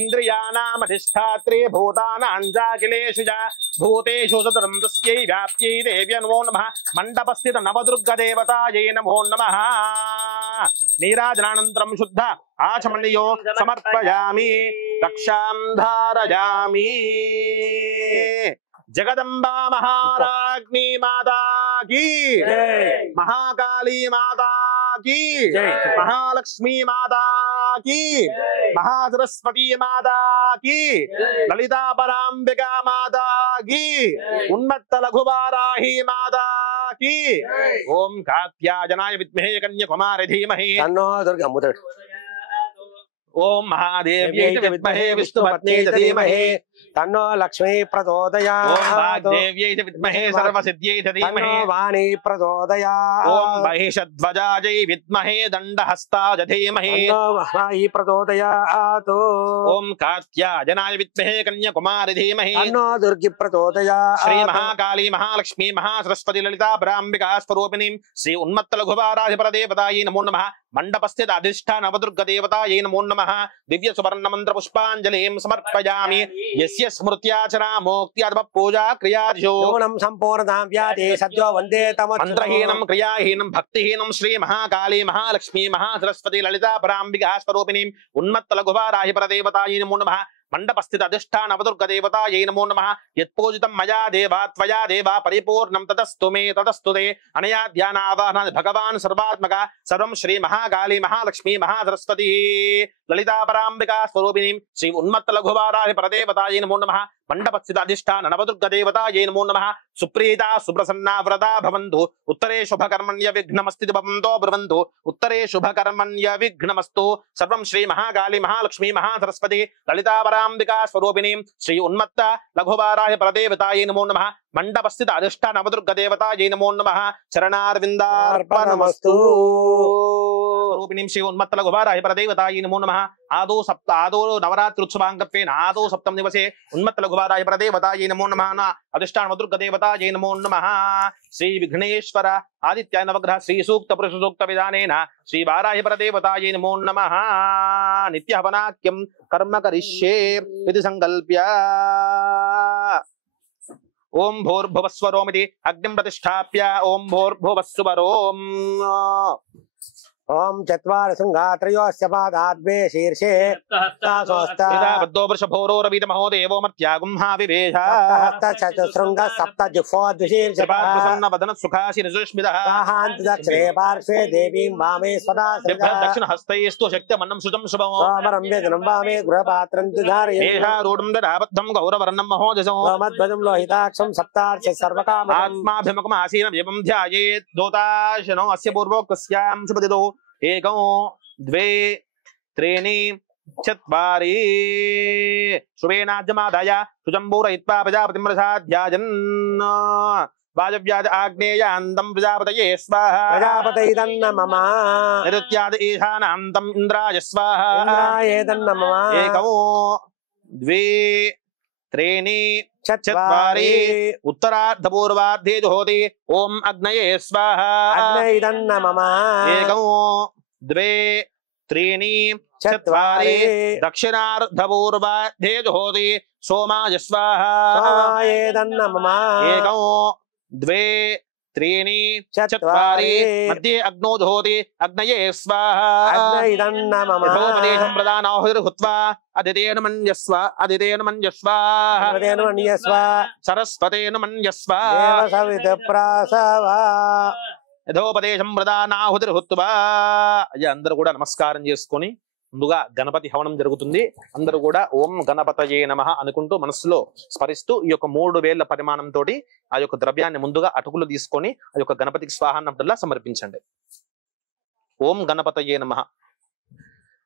ఇంద్రియాణామధిష్ఠాత్రే భూతానాం చాఖిలేషు చ భూతేషు సతతం తస్యై వ్యాప్త్యై దేవ్యై నమో నమః మండపస్థిత నవదుర్గదేవతాయై నమో నమః నీరాజనానంతరం శుద్ధ ఆచమణీయో సమర్పయామి రక్షాం ధారయామి జగదంబా మహారాజ్ఞీ మాతా కీ మహాకాళీ మాతా కీ మహాలక్ష్మీ మాతా కీ మహాసరస్వతీ మాతా కీ లలితా పరాంబికా మాతా కీ ఉన్మత్త లఘువారాహి మాతా కీ ఓం కాత్యాయనాయ విద్మహే కన్యాకుమారి ధీమహి తన్నో దుర్గా ముదడు ఓం మహాదేవ్యై విద్మహే విష్ణుపత్న్యై ధీమహి తన్నో లక్ష్మీ ప్రచోదయాత్ ఓం వాగ్దేవ్యై విద్మహే సర్వసిద్ధ్యై ధీమహి తన్నో వాణీ ప్రచోదయాత్ ఓం మహిషధ్వజాయై విద్మహే దండహస్తాయ ధీమహి తన్నో మహాయి ప్రచోదయాత్ ఓం కాత్యాయనాయ విద్మహే కన్యాకుమారి ధీమహి తన్నో దుర్గి ప్రచోదయాత్ శ్రీ మహాకాళీ మహాలక్ష్మీ మహాసరస్వతి లలితా బ్రాంబికా స్వరూపిణీం శ్రీ ఉన్మత్త లఘువారాధిపరదేవతాయై నమో నమః మండపస్థిత అధిష్టాన నవదుర్గదేవతాయై నమో నమః దివ్య సువర్ణ మంత్ర పుష్పాంజలిం సమర్పయామి యస్య స్మృత్యాచరామోక్త్యాదప పూజా క్రియాదిషు న్యూనం సంపూర్ణతాం వ్యాధి సద్యో వందే తమః మంత్రహీనం క్రియాహీనం భక్తిహీనం శ్రీ మహాకాళీ మహాలక్ష్మీ మహాసరస్వతి లలితా పరాంబికా స్వరూపిణీం ఉన్మత్త లఘువారాహిపరదేవతాయై నమో నమః మండపస్థిత అధిష్టాన నవదుర్గదేవతాయై నమో నమః యత్పూజితం మయా దేవా త్వయా దేవా పరిపూర్ణం తతస్తు మే తతస్తు తే అనయా ధ్యానావాహనాది భగవాన్ సర్వాత్మక సర్వం శ్రీ మహాకాళీ మహాలక్ష్మీ మహాసరస్వతి లలితా పరాంబికా స్వరూపిణీం శ్రీ ఉన్మత్త లఘువారాహి పరదేవతాయై నమో నమః మండపస్థిత అధిష్టాన నవదుర్గదేవతాయై నమో నమః సుప్రీతా సుప్రసన్నా వ్రతా భవంతు ఉత్తరే శుభకర్మణ్య విఘ్నమస్తి భవంతో బ్రువంతు ఉత్తరే శుభకర్మణ్య విఘ్నమస్తు సర్వం శ్రీ మహాకాళీ మహాలక్ష్మీ మహాసరస్వతి లలితా పరాంబికా స్వరూపిణీం శ్రీ ఉన్మత్త లఘువారాహి పరదేవతాయై నమో నమః మండపస్థిత అధిష్టాన నవదుర్గదేవతాయై నమో నమః చరణార్విందార్పణమస్తు స్వరూపిణీం శ్రీ ఉన్మత్త లఘువారాహి పరదేవతాయై నమో నమః ఆదో నవరాత్రుత్సవాంగత్వేన ఆదో సప్తమ దివసే ఉన్మత్త లఘువారాహి పరదేవతాయై నమో నమః అధిష్టాన నవదుర్గదేవతాయై నమో నమః శ్రీ విఘ్నేశ్వర ఆదిత్య నవగ్రహ శ్రీ సూక్త పురుష సూక్త విధానేన శ్రీ వారాహి పరదేవతాయై నమో నమః నిత్య హవనాఖ్యం కర్మ కరిష్యే ఇది సంకల్ప్య ఓం భూర్భువస్వరోమితి అగ్నిం ప్రతిష్టాప్య ఓం భూర్భువస్సువరోం ఓం చత్వార శృంగా త్రయోస్య పాదాద్వే శీర్షే బద్ధో వృషభోరోరవీత మహోదేవో మర్త్యాగుంహా వివేశ చతుశృంగ సప్త వదన సుఖాసి నిజుష్మిదః దక్షిణే పార్శ్వే దేవీం వామే స్వదా దక్షిణ హస్తైస్తు శక్తిమన్నం శుచం శుభం సోమరం వేదనం వామే గృహపాత్రం ఏషారూఢం దదాబద్ధం గౌరవర్ణం మహోజసం ధ్వజం లోహితాక్షం సప్తార్చ సర్వకామ ఆత్మాభిముఖం ఆసీనం ఏవం ధ్యాయేత్ దోతాశనో అస్య పూర్వోక్తస్యాం శుభదిదో ఏకం ద్వే త్రీణి చత్వారి శుభేనాజ్యమాదాయ శుచంబూరయిత్వా ప్రజాపతిం ప్రసాధ్యాజన్ వాజవ్యాజ ఆగ్నేయాంతం ప్రజాపతయే స్వాహా ప్రజాపతైదన్న మమ నిరుత్యాద ఈశానాంతం ఇంద్రాయ స్వాహా ఇంద్రాయేదన్న మమ ఏకం ద్వే త్రీణి చత్వారి ఉత్తరార్ధపూర్వార్ధే జుహోతి ఓం అగ్నయే స్వాహా అగ్నైదన్న మమ ఏకం ద్వే త్రీణి చత్వారి దక్షిణార్ధపూర్వార్ధే జుహోతి సోమాయ స్వాహా సోమాయేదన్న మమ ఏకం ద్వే త్రీణి చత్వారి మధ్యే అగ్నో జుహోతి అగ్నయే స్వాహా అగ్నైదన్న మమ యథోపదేశం ప్రదానాహుతిర్హుత్వా అదితేన మన్యస్వ అదితేన మన్యస్వ దేవదేను మన్యస్వ సరస్వతేన మన్యస్వ దేవ సవిత ప్రాసవ యథోపదేశం ప్రదానాహుతిర్హుత్వా అయ్యా అందరూ కూడా నమస్కారం చేసుకొని ముందుగా గణపతి హవనం జరుగుతుంది. అందరూ కూడా ఓం గణపతయే నమః అనుకుంటూ మనసులో స్మరిస్తూ ఈ యొక్క 3 వేళ్ల పరిమాణంతో ఆ యొక్క ద్రవ్యాన్ని ముందుగా అటుకులు తీసుకొని ఆ యొక్క గణపతికి స్వాహాన్నప్పుడల్లా సమర్పించండి. ఓం గణపతయే నమః.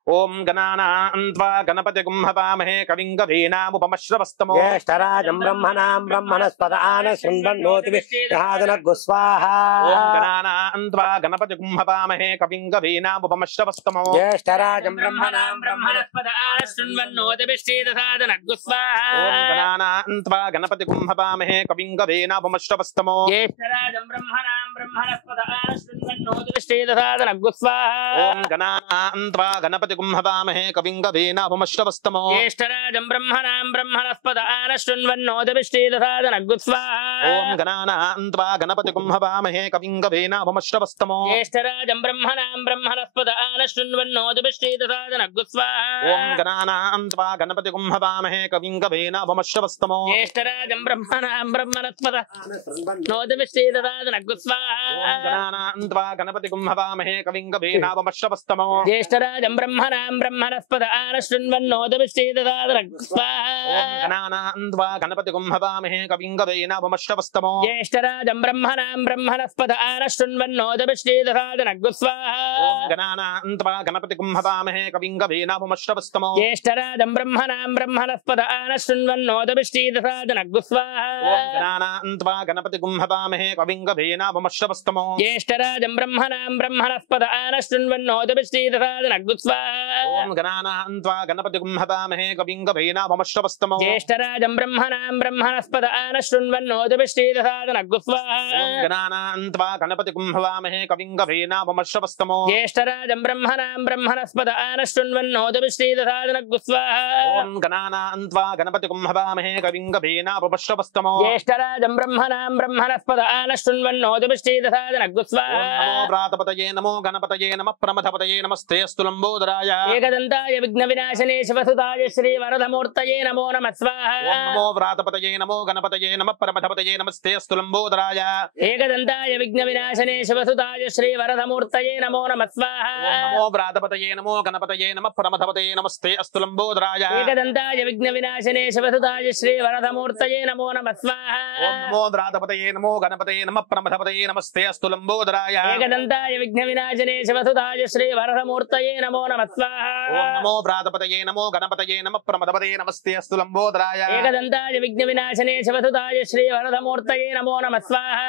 ఓం గణానాన్త్వా గణపతిగుం హవామహే కవిం కవీనాముపమశ్రవస్తమో జ్యేష్ఠరాజం బ్రహ్మణాం బ్రహ్మణస్పదాన శృణ్వన్నోతిభిశ్చాదనగ్గు స్వాహా. ఓం గణానాన్త్వా గణపతిగుం హవామహే కవిం కవీనాముపమశ్రవస్తమో జ్యేష్ఠరాజం బ్రహ్మణాం బ్రహ్మణస్పదాన శృణ్వన్నోతిభిశ్చేదసాదనగ్గు స్వాహా. ఓం గణానాన్త్వా గణపతిగుం హవామహే కవిం కవీనాముపమశ్రవస్తమో జ్యేష్ఠరాజం బ్రహ్మణాం బ్రహ్మణస్పదాన శృణ్వన్నోతిభిశ్చేదసాదనగ్గు స్వాహా. ఓం గణానాన్త్వా గణపతిగుం హవామహే కవిం కవీనాముపమశ్రవస్తమో జ్యేష్ఠరాజం బ్రహ్మణాం బ్రహ్మణస్పదాన శృణ్వన్నోతిభిశ్చేదసాదనగ్గు స్వాహా. ఓం గణానాన్త్వా గణపతిగుం హవామహే కవిం కవీనాముపమశ్రవస్తమో జ్యేష్ఠరాజం బ్రహ్మణాం బ్రహ్మణస్పదాన శృణ్వన్నోతిభిశ్చేదసాదనగ్గు స్వాహా. ఓం గణానాన్త్వా గణపతిగుం హవామహే కవిం కవీనాముపమశ్రవస్తమో జ్యేష్ఠరాజం బ్రహ్మణాం బ్రహ్మణస్పదాన శృణ్వన్నోతిభిశ్చేదసాదనగ్గు స్వాహా. ఓం గణానాన్త్వా గణపతిగుం హవామహే కవిం కవీనాముపమశ్రవస్తమో జ్యేష్ఠరాజం బ్రహ్మణాం బ్రహ్మణస్పదాన శృణ్వన్నోతిభిశ్చేదసాదనగ్గు స్వాహా. ఓం గణానాన్త్వా గణపతిగుం హవామహే కవిం కవీనాముపమశ్రవస్తమో జ్యేష్ఠరాజం బ్రహ్మణాం బ్రహ్మణస్పదాన శృణ్వన్నోతిభిశ్చేదసాదనగ్గు స్వాహా. ఓం గణానాన్త్వా గణపతిగుం హవామహే కవిం కవీనాముపమశ్రవస్తమో జ్యేష్ఠరాజం బ్రహ్మణాం బ్రహ్మణస్పదాన శృణ్వన్నోతిభిశ్చేదసాదనగ్గు స్వాహా. ఓం గణానాన్త్వా గణపతిగుం హవామహే కవిం కవీనాముపమశ్రవస్తమో జ్యేష్ఠరాజం బ్రహ్మణాం బ్రహ్మణస్పదాన శృణ్వన్నోతిభిశ్చేదసాదనగ్గు స్వాహా. ఓం గణానాన్త్వా గణపతిగుం హవామహే కవిం కవీనాముపమశ్రవస్తమో జ్యేష్ఠరాజం బ్రహ్మణాం బ్రహ్మణస్పదాన శృణ్వన్నోతిభిశ్చేదసాదనగ్గు స్వాహా. ఓం గణానాన్త్వా గణపతిగుం హవామహే కవిం కవీనాముపమశ్రవస్తమో జ్యేష్ఠరాజం బ్రహ్మణాం బ్రహ్మణస్పదాన శృణ్వన్నోతిభిశ్చేదసాదనగ్గు స్వాహా. ఓం గణానాన్త్వా గణపతిగుం హవామహే కవిం కవీనాముపమశ్రవస్తమో జ్యేష్ఠరాజం బ్రహ్మణాం బ్రహ్మణస్పదాన శృణ్వన్నోతిభిశ్చేదసాదనగ్గు ఓం స్వాహా. నమో వ్రాతపతయే నమో గణపతయే నమః ప్రమథపతయే నమస్తే అస్తు లంబోదరాయ. ఏకదంతాయ విఘ్న వినాశనే శివసుతాయ శ్రీ వరదమూర్తయే నమో నమః స్వాహా. ఓం నమో వ్రాతపతయే నమో గణపతయే నమః ప్రమథపతయే నమస్తే అస్తు లంబోదరాయ. ఏకదంతాయ విఘ్న వినాశనే శివసుతాయ శ్రీ వరదమూర్తయే నమో నమః స్వాహా. ఓం నమో వ్రాతపతయే నమో గణపతయే నమః ప్రమథపతయే నమస్తే అస్తు లంబోదరాయ. ఏకదంతాయ విఘ్న వినాశనే శివసుతాయ శ్రీ వరదమూర్తయే నమో నమః స్వాహా. ఓం నమో వ్రాతపతయే నమో గణపతయే నమః ప్రమథపతయే నమస్తే అస్తు లంబోదరాయ. ఏకదంతాయ విఘ్న వినాశనే శివసుతాయ శ్రీ వరదమూర్తయే నమో నమః స్వాహా. ఓం నమో వ్రాతపతయే నమో గణపతయే నమః ప్రమథపతయే నమస్తే అస్తు లంబోదరాయ. ఏకదంతాయ విఘ్న వినాశనే శివసుతాయ శ్రీ వరదమూర్తయే నమో నమః స్వాహా.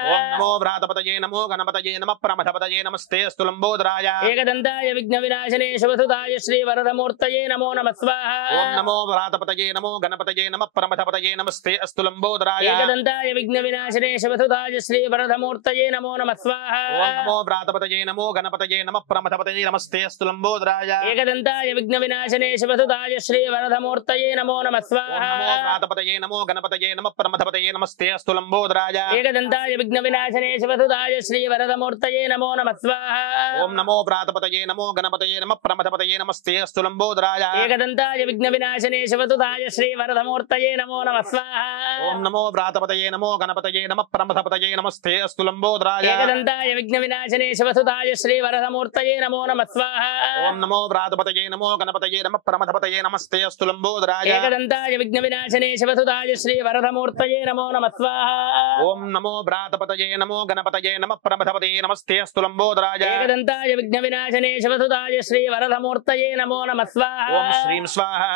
ఓం నమో వ్రాతపతయే నమో గణపతయే నమః ప్రమథపతయే నమస్తే అస్తు లంబోదరాయ. ఏకదంతాయ విఘ్న వినాశనే శివసుతాయ శ్రీ వరదమూర్తయే నమో నమః స్వాహా. ఓం నమో వ్రాతపతయే నమో గణపతయే నమః ప్రమథపతయే నమస్తే అస్తు లంబోదరాయ. ఏకదంతాయ విఘ్న వినాశనే శివసుతాయ శ్రీ వరదమూర్తయే నమో నమః స్వాహా. ఓం నమో వ్రాతపతయే నమో గణపతయే నమః ప్రమథపతయే నమస్తే అస్తు లంబోదరాయ. ఏకదంతాయ విఘ్న వినాశనే శివసుతాయ శ్రీ వరదమూర్తయే నమో నమః ఓం స్వాహా. నమో వ్రాతపతయే నమో గణపతయే నమః ప్రమథపతయే నమస్తే అస్తు లంబోదరాయ. ఏకదంతాయ విఘ్న వినాశనే శివసుతాయ శ్రీ వరదమూర్తయే నమో నమః స్వాహా. ఓం నమో వ్రాతపతయే నమో గణపతయే నమః ప్రమథపతయే నమస్తే అస్తు లంబోదరాయ. ఏకదంతాయ విఘ్న వినాశనే శివసుతాయ శ్రీ వరదమూర్తయే నమో నమః స్వాహా. ఓం నమో వ్రాతపతయే నమో గణపతయే నమః ప్రమథపతయే నమస్తే అస్తు లంబోదరాయ. ఏకదంతాయ విఘ్న వినాశనే శివసుతాయ శ్రీ వరదమూర్తయే నమో నమః స్వాహా. ఓం నమో వ్రాతపతయే నమో గణపతయే నమః ప్రమథపతయే నమస్తే అస్తు లంబోదరాయ. ఏకదంతాయ విఘ్న వినాశనే శివసుతాయ శ్రీ వరదమూర్తయే నమో నమః స్వాహా. ఓం నమో వ్రాతపతయే నమో గణపతయే నమః ప్రమథపతయే నమస్తే అస్తు లంబోదరాయ. ఏకదంతాయ విఘ్న వినాశనే శివసుతాయ శ్రీ వరదమూర్తయే నమో నమః స్వాహా. ఓం శ్రీం స్వాహా.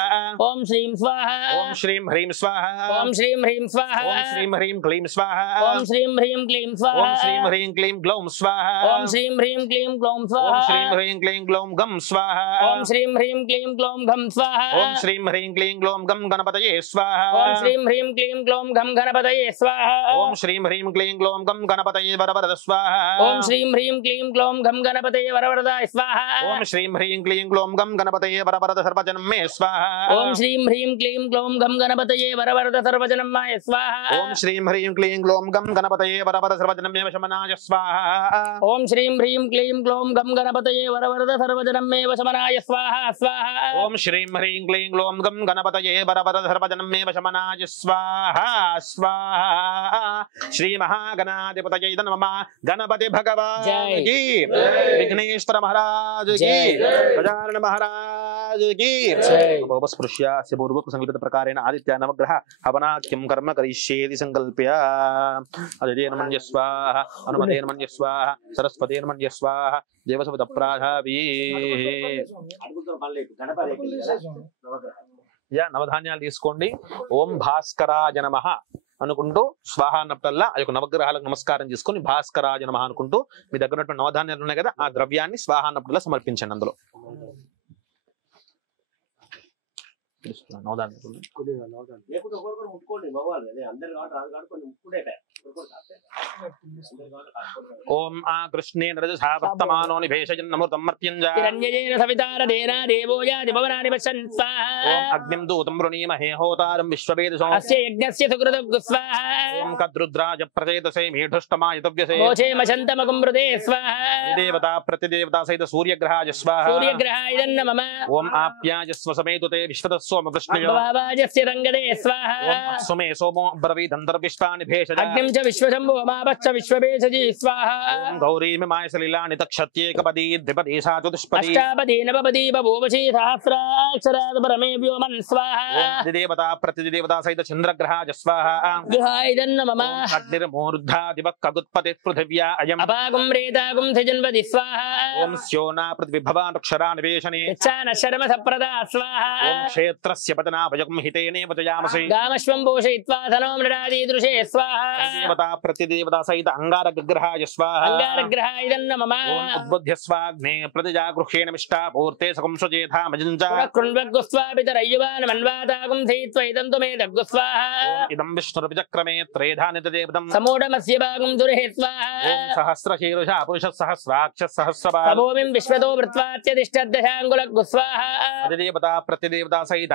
ఓం శ్రీం స్వాహా. ఓం శ్రీం హ్రీం స్వాహా. ఓం శ్రీం హ్రీం స్వాహా. ఓం శ్రీం హ్రీం క్లీం స్వాహా. ఓం శ్రీం హ్రీం క్లీం స్వాహా. ఓం శ్రీం హ్రీం క్లీం గ్లౌం స్వాహా. ఓం శ్రీం హ్రీం క్లీం గ్లౌం ఓం స్వాహా. శ్రీం హ్రీం క్లీం గ్లౌం గం స్వాహా. ఓం శ్రీం హ్రీం క్లీం గ్లౌం ఘం స్వాహా. ఓం శ్రీం హ్రీం క్లీం గ్లౌం గం గణపతయే స్వాహా. ఓం శ్రీం హ్రీం క్లీం గ్లౌం ఘం గణపతయే స్వాహా. ఓం శ్రీం హ్రీం క్లీం గ్లౌం గం గణపతయే వరవరద స్వాహా. ఓం శ్రీం హ్రీం క్లీం గ్లౌం ఘం గణపతయే వరవరదాయ స్వాహా. ఓం శ్రీం హ్రీం క్లీం గ్లౌం గం గణపతయే వరవరద సర్వజనం మే స్వాహా. ఓం శ్రీం హ్రీం క్లీం గ్లౌం ఘం గణపతయే వరవరద సర్వజనం మాయ స్వాహా. ఓం శ్రీం హ్రీం క్లీం గ్లౌం గం గణపతయే వరవరద సర్వజనం మే వశమనాయ స్వాహా. ఓం శ్రీం హ్రీం క్లీం గ్లౌం ఘం గణపతయే వరవరద సర్వజనం మే వశమనాయ స్వాహా స్వాహా. ఓం శ్రీం హ్రీం క్లీం గ్లౌం గం గణపతయే వరవరద సర్వజనం మే వశమనాయ స్వాహా స్వాహా. శ్రీ మహాగణాధిపతయే నమః. గణపతి భగవాన్ జై. కీ, విఘ్నేశ్వర మహారాజ్ కీ, జై. గజానన మహారాజ్ మహారాజుకి ఉపస్పృశ్య పూర్వక సంగీత ప్రకారేణ ఆదిత్య నవగ్రహ హవనాఖ్యం కర్మ కరిష్యేది సంకల్ప్య అదితేన మన్య స్వాహ హనుమతేన మన్య స్వాహ సరస్వతేన మన్య స్వాహ దేవసవిత ప్రాధావి నవధాన్యాలు తీసుకోండి. ఓం భాస్కరాయ నమః అనుకుంటూ స్వాహ అన్నప్పుడల్లా ఆ యొక్క నవగ్రహాలకు నమస్కారం చేసుకుని భాస్కరాయ నమః అనుకుంటూ మీ దగ్గర ఉన్నటువంటి నవధాన్యాలు ఉన్నాయి కదా, ఆ ద్రవ్యాన్ని స్వాహ అన్నప్పుడల్లా సమర్పించండి. అందులో ఓం ఆ కృష్ణేన రజసా వర్తమానో నిభేషయన్నమృతం మర్త్యంజా హిరణ్యయేన సవితారదేన దేవో యాతి భవనాని పశ్యన్ స్వాహా. ఓం అగ్నిం దూతం వృణీమహే హోతారం విశ్వవేదసో అస్య యజ్ఞస్య సుకృతగ్ స్వాహా. ఓం కద్రుద్రాజ ప్రచేతసే మీఢుష్టమాయతవ్యసే మోచేమశంతమగుం మృదే స్వాహా. దేవతా ప్రతిదేవతా సహిత సూర్యగ్రహాయ స్వాహ. సూర్యగ్రహాయ నమః. ఓం ఆప్యాయస్వ సమేతుతే విశ్వతస్సోమ కృష్ణయో. భవాజస్య రంగదే స్వాహా. ఓం అస్వమే సోమో బ్రవీదంతర్విష్టాని భేషజ. అగ్నిం చ విశ్వశంభో మాపశ్చ విశ్వభేషజీ స్వాహా. ఓం గౌరీమిమాయ సలిలాని తక్షత్యేకపదీ ద్విపదీ సా చతుష్పదీ. అష్టాపదీ నవపదీ బభూవశీ సహస్రాక్షరాద పరమే వ్యోమన్ స్వాహా. ఓం అధిదేవతా ప్రతిదేవతా సహిత చంద్రగ్రహాయ స్వాహ. గృహాయ నమః. అగ్నిర్మూర్ధాదివక్కగుత్పతి పృథివ్యా అయం. అపాగుం రేతాగుం ధిజన్వది స్వాహా. ఓం స్యోనా పృథివిభవానక్షరా నివేశనే. యచ్చాన శర్మ సప్రదా స్వాహా. ఓం క్షేత్రస్య పతనాభయకం హితేనే వచయామసి. గామశ్వం పోషయిత్వా ధనో మృడాదీదృశే స్వాహా. దేవతా ప్రతిదేవతా సహిత అంగారగ్రహాయ స్వాహ. అంగారగ్రహాయ నమః. ఓం ఉద్బుద్ధ్య స్వాగ్నే ప్రతిజాగృహ్యేణ మిష్టాపూర్తే సకం సుజేథామజించ. కృణ్వగ్గుస్వాపితరయ్యువాన్ మన్వాతాగుం ధీత్వైతం మే దగ్గు స్వాహా. ఇదం విష్ణురవిచక్రమే త్రేధానిత దేవతం. సమూఢమస్య భాగం దుర్హే స్వాహా. ఓం సహస్రశీర్ష పురుష సహస్రాక్ష సహస్రపాద. సమూమిం విశ్వతో వృత్వాత్యతిష్టదశాంగులగ్గు స్వాహా. అధిదేవతా ప్రతిదేవతా సహిత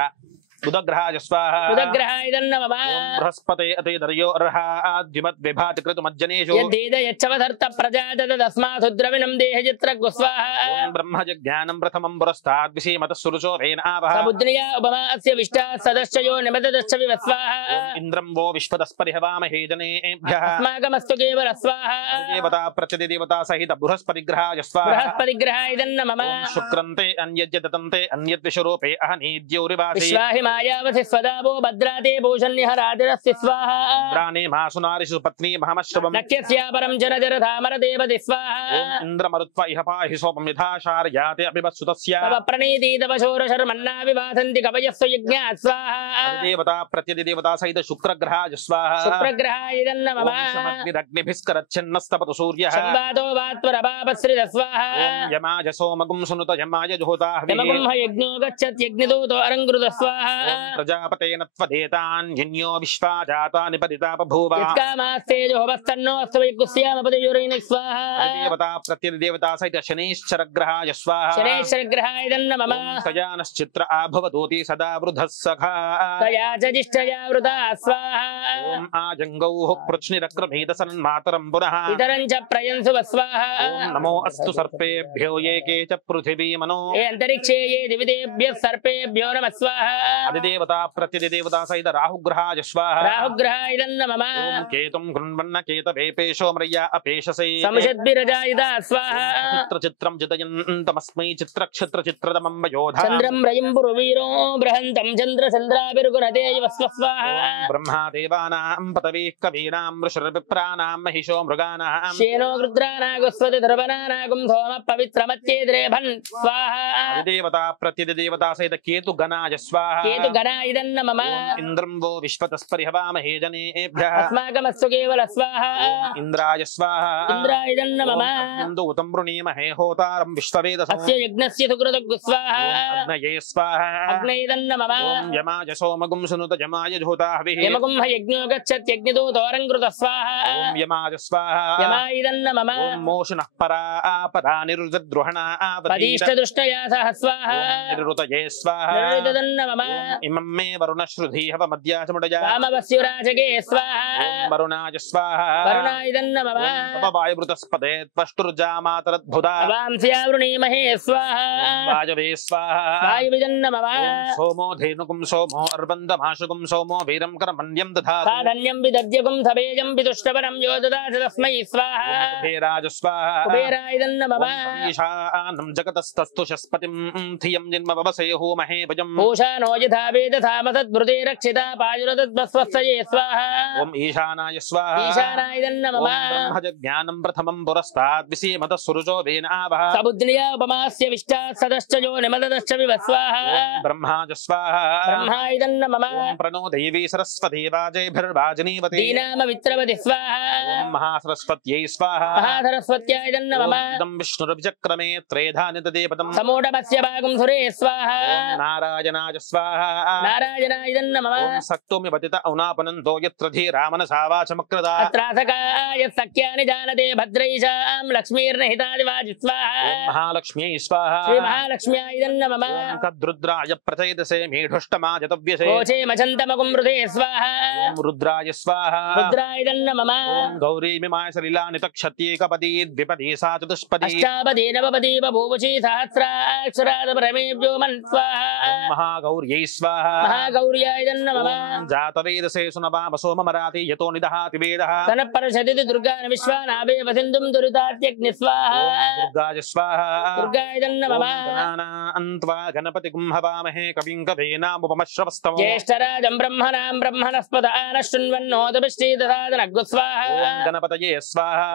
బుధగ్రహాయ స్వాహ. బుధగ్రహాయ నమః. ఓం బృహస్పతే అతిదర్యో అర్హాద్యుమత్ విభాతి కృతుమజ్జనేషు. యద్దీద యచ్చవధర్త ప్రజాదత తస్మాత్ ద్రవిణం దేహజిత్రగ్గు స్వాహా. ఓం బ్రహ్మజ్ఞానం ప్రథమం పురస్తాద్ విషీమతః సురుచో వేన ఆవహ. సముద్రయా ఉపమాస్య విష్టా సదశ్చయో నిమదదశ్చ వివస్వాహా. ఓం ఇంద్రం వో విశ్వదస్పరిహవామహే జనేభ్యః. అస్మాకమస్తు కేవల స్వాహా. దేవతా ప్రతిదేవతా సహిత బృహస్పతిగ్రహాయ స్వాహ. బృహస్పతిగ్రహాయ నమః. ఓం శుక్రంతే అన్యజ్యతంతే అన్యద్విషరూపే అహనీద్యౌరివాసి. విశ్వాహి మాయావసి స్వదాభో భద్రాతే భూషణ్యహరాదిరస్య స్వాహా. ప్రాణే మాసునారిషు పత్ని మహమశ్రవం. నక్యస్యాపరం జనజర ధామర దేవతి స్వాహా. ఓం ఇంద్రమరుత్వ ఇహ పాహి సోపం యథాశార్యాతే అభివత్సుతస్య. తవ ప్రణీతి తవ శోరశర్మన్నా వివాసంతి కవయస్వ యజ్ఞాత్ స్వాహా. దేవతా ప్రతిదేవతా సహిత శుక్రగ్రహాయ స్వాహ. శుక్రగ్రహాయ నమః. సమగ్నిరగ్నిభిస్కరచ్ఛన్నస్తపతు సూర్యః. సంవాదో వాత్వరపాపశ్రిత స్వాహా. ఓం యమాయ సోమగుం సునుత యమాయ జోతాః. యమగుంహ యజ్ఞో గచ్చత్ యజ్ఞదూతో అరంగృత స్వాహా. ఓం ప్రజాపతేన త్వదేతాన్యన్యో విశ్వా జాతాని పరితా బభూవ. యత్కామాస్తేజోహవస్తన్నో అస్తవయకుస్యామపతియురైన స్వాహా. దేవతా ప్రతిదేవతా సహిత శనైశ్చరగ్రహాయ స్వాహ. శనైశ్చరగ్రహాయ నమః. ఓం సయానశ్చిత్ర ఆభవదూతి సదా వృధః సఖా. తయా చ జిష్ఠయా వృతా స్వాహా. ఓం ఆజంగౌః పృచ్ఛ్నిరక్రమీత సన్మాతరం పునః. ఇతరం చ ప్రయంసు స్వాహా. ఓం నమో అస్తు సర్పేభ్యో ఏకే చ పృథివీ మనో. ఏ అంతరిక్షే ఏ దివిదేభ్యః సర్పేభ్యో నమః స్వాహా. అధిదేవతా ప్రతిదేవతా సహిత రాహుగ్రహాయ స్వాహ. రాహుగ్రహాయ నమః. ఓం కేతుం కృణ్వన్న కేతవేపేషో మృయ అపేషసే. సంషద్భిరజాయిత స్వాహా. చిత్రం చితయంతమస్మై చిత్రక్షత్ర చిత్రదమం వయోధ. చంద్రం రయం పురువీరో బృహంతం చంద్ర చంద్రాభిర్గుణతే వస్వ స్వాహా. బ్రహ్మా దేవానాం పతవీ కవీనాం ఋషిర్విప్రానాం మహిషో మృగానాం. శేనో గృద్రానాగుస్వతి ధ్రువనానాగుం ధోమ పవిత్రమత్యేద్రేభన్ స్వాహా. అధిదేవతా ప్రతిదేవతా సహిత కేతు గణాయ స్వాహ. కేతు గణాయ నమః. ఓం ఇంద్రం వో విశ్వతస్పరిహవామహే జనేభ్యః. అస్మాకమస్తు కేవల స్వాహా. ఓం ఇంద్రాయ స్వాహ. ఇంద్రాయ నమః. దూతం వృణీమహే హోతారం విశ్వవేదసో. అస్య యజ్ఞస్య సుకృతగ్ స్వాహా. అగ్నయే స్వాహ. అగ్నైద నమః. ఓం యమాయ సోమగుం సునుత యమాయ జోతాః. యమగుంహ యజ్ఞో గచ్చత్ యజ్ఞదూతో అరంగృత స్వాహా. ఓం యమాయ స్వాహ. యమాయిద నమః. ఓం మోషునః పరా పరా నిరుద్రుహణ పదీష్ట దృష్టయా సహ స్వాహా. నిరుతయే స్వాహ. నిరుతదన్న మమ. ఓం इमं मे वरुणश्रुधी हवमद्याचमुडया वामवस्युराजके स्वाहा वरुणाय स्वाहा वरुणाय नमः तव वायुवृतस्पते त्वष्टुर्जामातरद्भुता वांस्यावृणीमहे स्वाहा वायवे स्वाहा वायुविदं नमः सोमो धेनुकुं सोमो अर्बन्दमाशुकुं सोमो वीरं करमन्यं दधातु साधन्यं विदद्यकुं सवेजं विदुष्टवरं यो ददाति तस्मै स्वाहा कुबेराय स्वाहा कुबेराय नमः ईशानं जगतस्तस्तु शस्पतिं धियं जन्मवसे होमहे भजम् पूषा नो यथा वेदथामसद्भृते रक्षिता पायुरतद्वस्वस्तये स्वाहा ॐ ईशानाय स्वाहा ईशानाय नमः ब्रह्मज्ञानं प्रथमं पुरस्ताद् विसीमतः सुरुचो वेनावः समुद्र्या उपमास्य विष्टात् सदश्च यो निमदश्च विवस्वाहा ब्रह्माज स्वाहा ब्रह्माय नमः ॐ प्रणो देवी सरस्वती वाजैर्भिर्वाजिनीवती दीनामवित्रवति स्वाहा ॐ महासरस्वत्यै स्वाहा महासरस्वत्याय नमः इदं विष्णुरभिचक्रमे त्रेधा निददेपदम् समूढमस्य भागं सुरे स्वाहा ॐ नारायणाय स्वाहा नारायणाय नमः ॐ सक्तोमिपतित औनापनन्तो यत्र धीरामनसा वाचमक्रदा अत्रासकाय सख्यानि जानते भद्रैषां लक्ष्मीर्निहितादिवाजि स्वाहा ॐ महालक्ष्म्यै स्वाहा श्रीमहालक्ष्म्याय नमः ॐ कद्रुद्राय प्रचेतसे मेढुष्टमाजतव्यसे कोचे मचन्तमकुं हृदे स्वाहा ॐ रुद्राय स्वाहा रुद्राय नमः ॐ गौरीमिमाय सलिलानितक्षत्येकपदी द्विपदी सा चतुष्पदी अष्टापदी नवपदी बभूवुषी सहस्राक्षराद परमेभ्यो मन् स्वाहा ॐ महागौर्यै स्वाहा महागौर्याय नमः ॐ जातवेदसे सुनवाम सोममराति यतो निदहाति वेदः सनपरशदिति दुर्गान् विश्वानावेव सिन्धुं दुरितात्यग्नि स्वाहा ॐ दुर्गाय स्वाहा दुर्गाय नमः अन्त्वा गणपतिं हवामहे कविं कवीनामुपमश्रवस्तमो ज्येष्ठराजं ब्रह्मणां ब्रह्मणस्पद आनश्शृण्वन्नोदभिष्टिदधादनग्गु स्वाहा ॐ गणपतये स्वाहा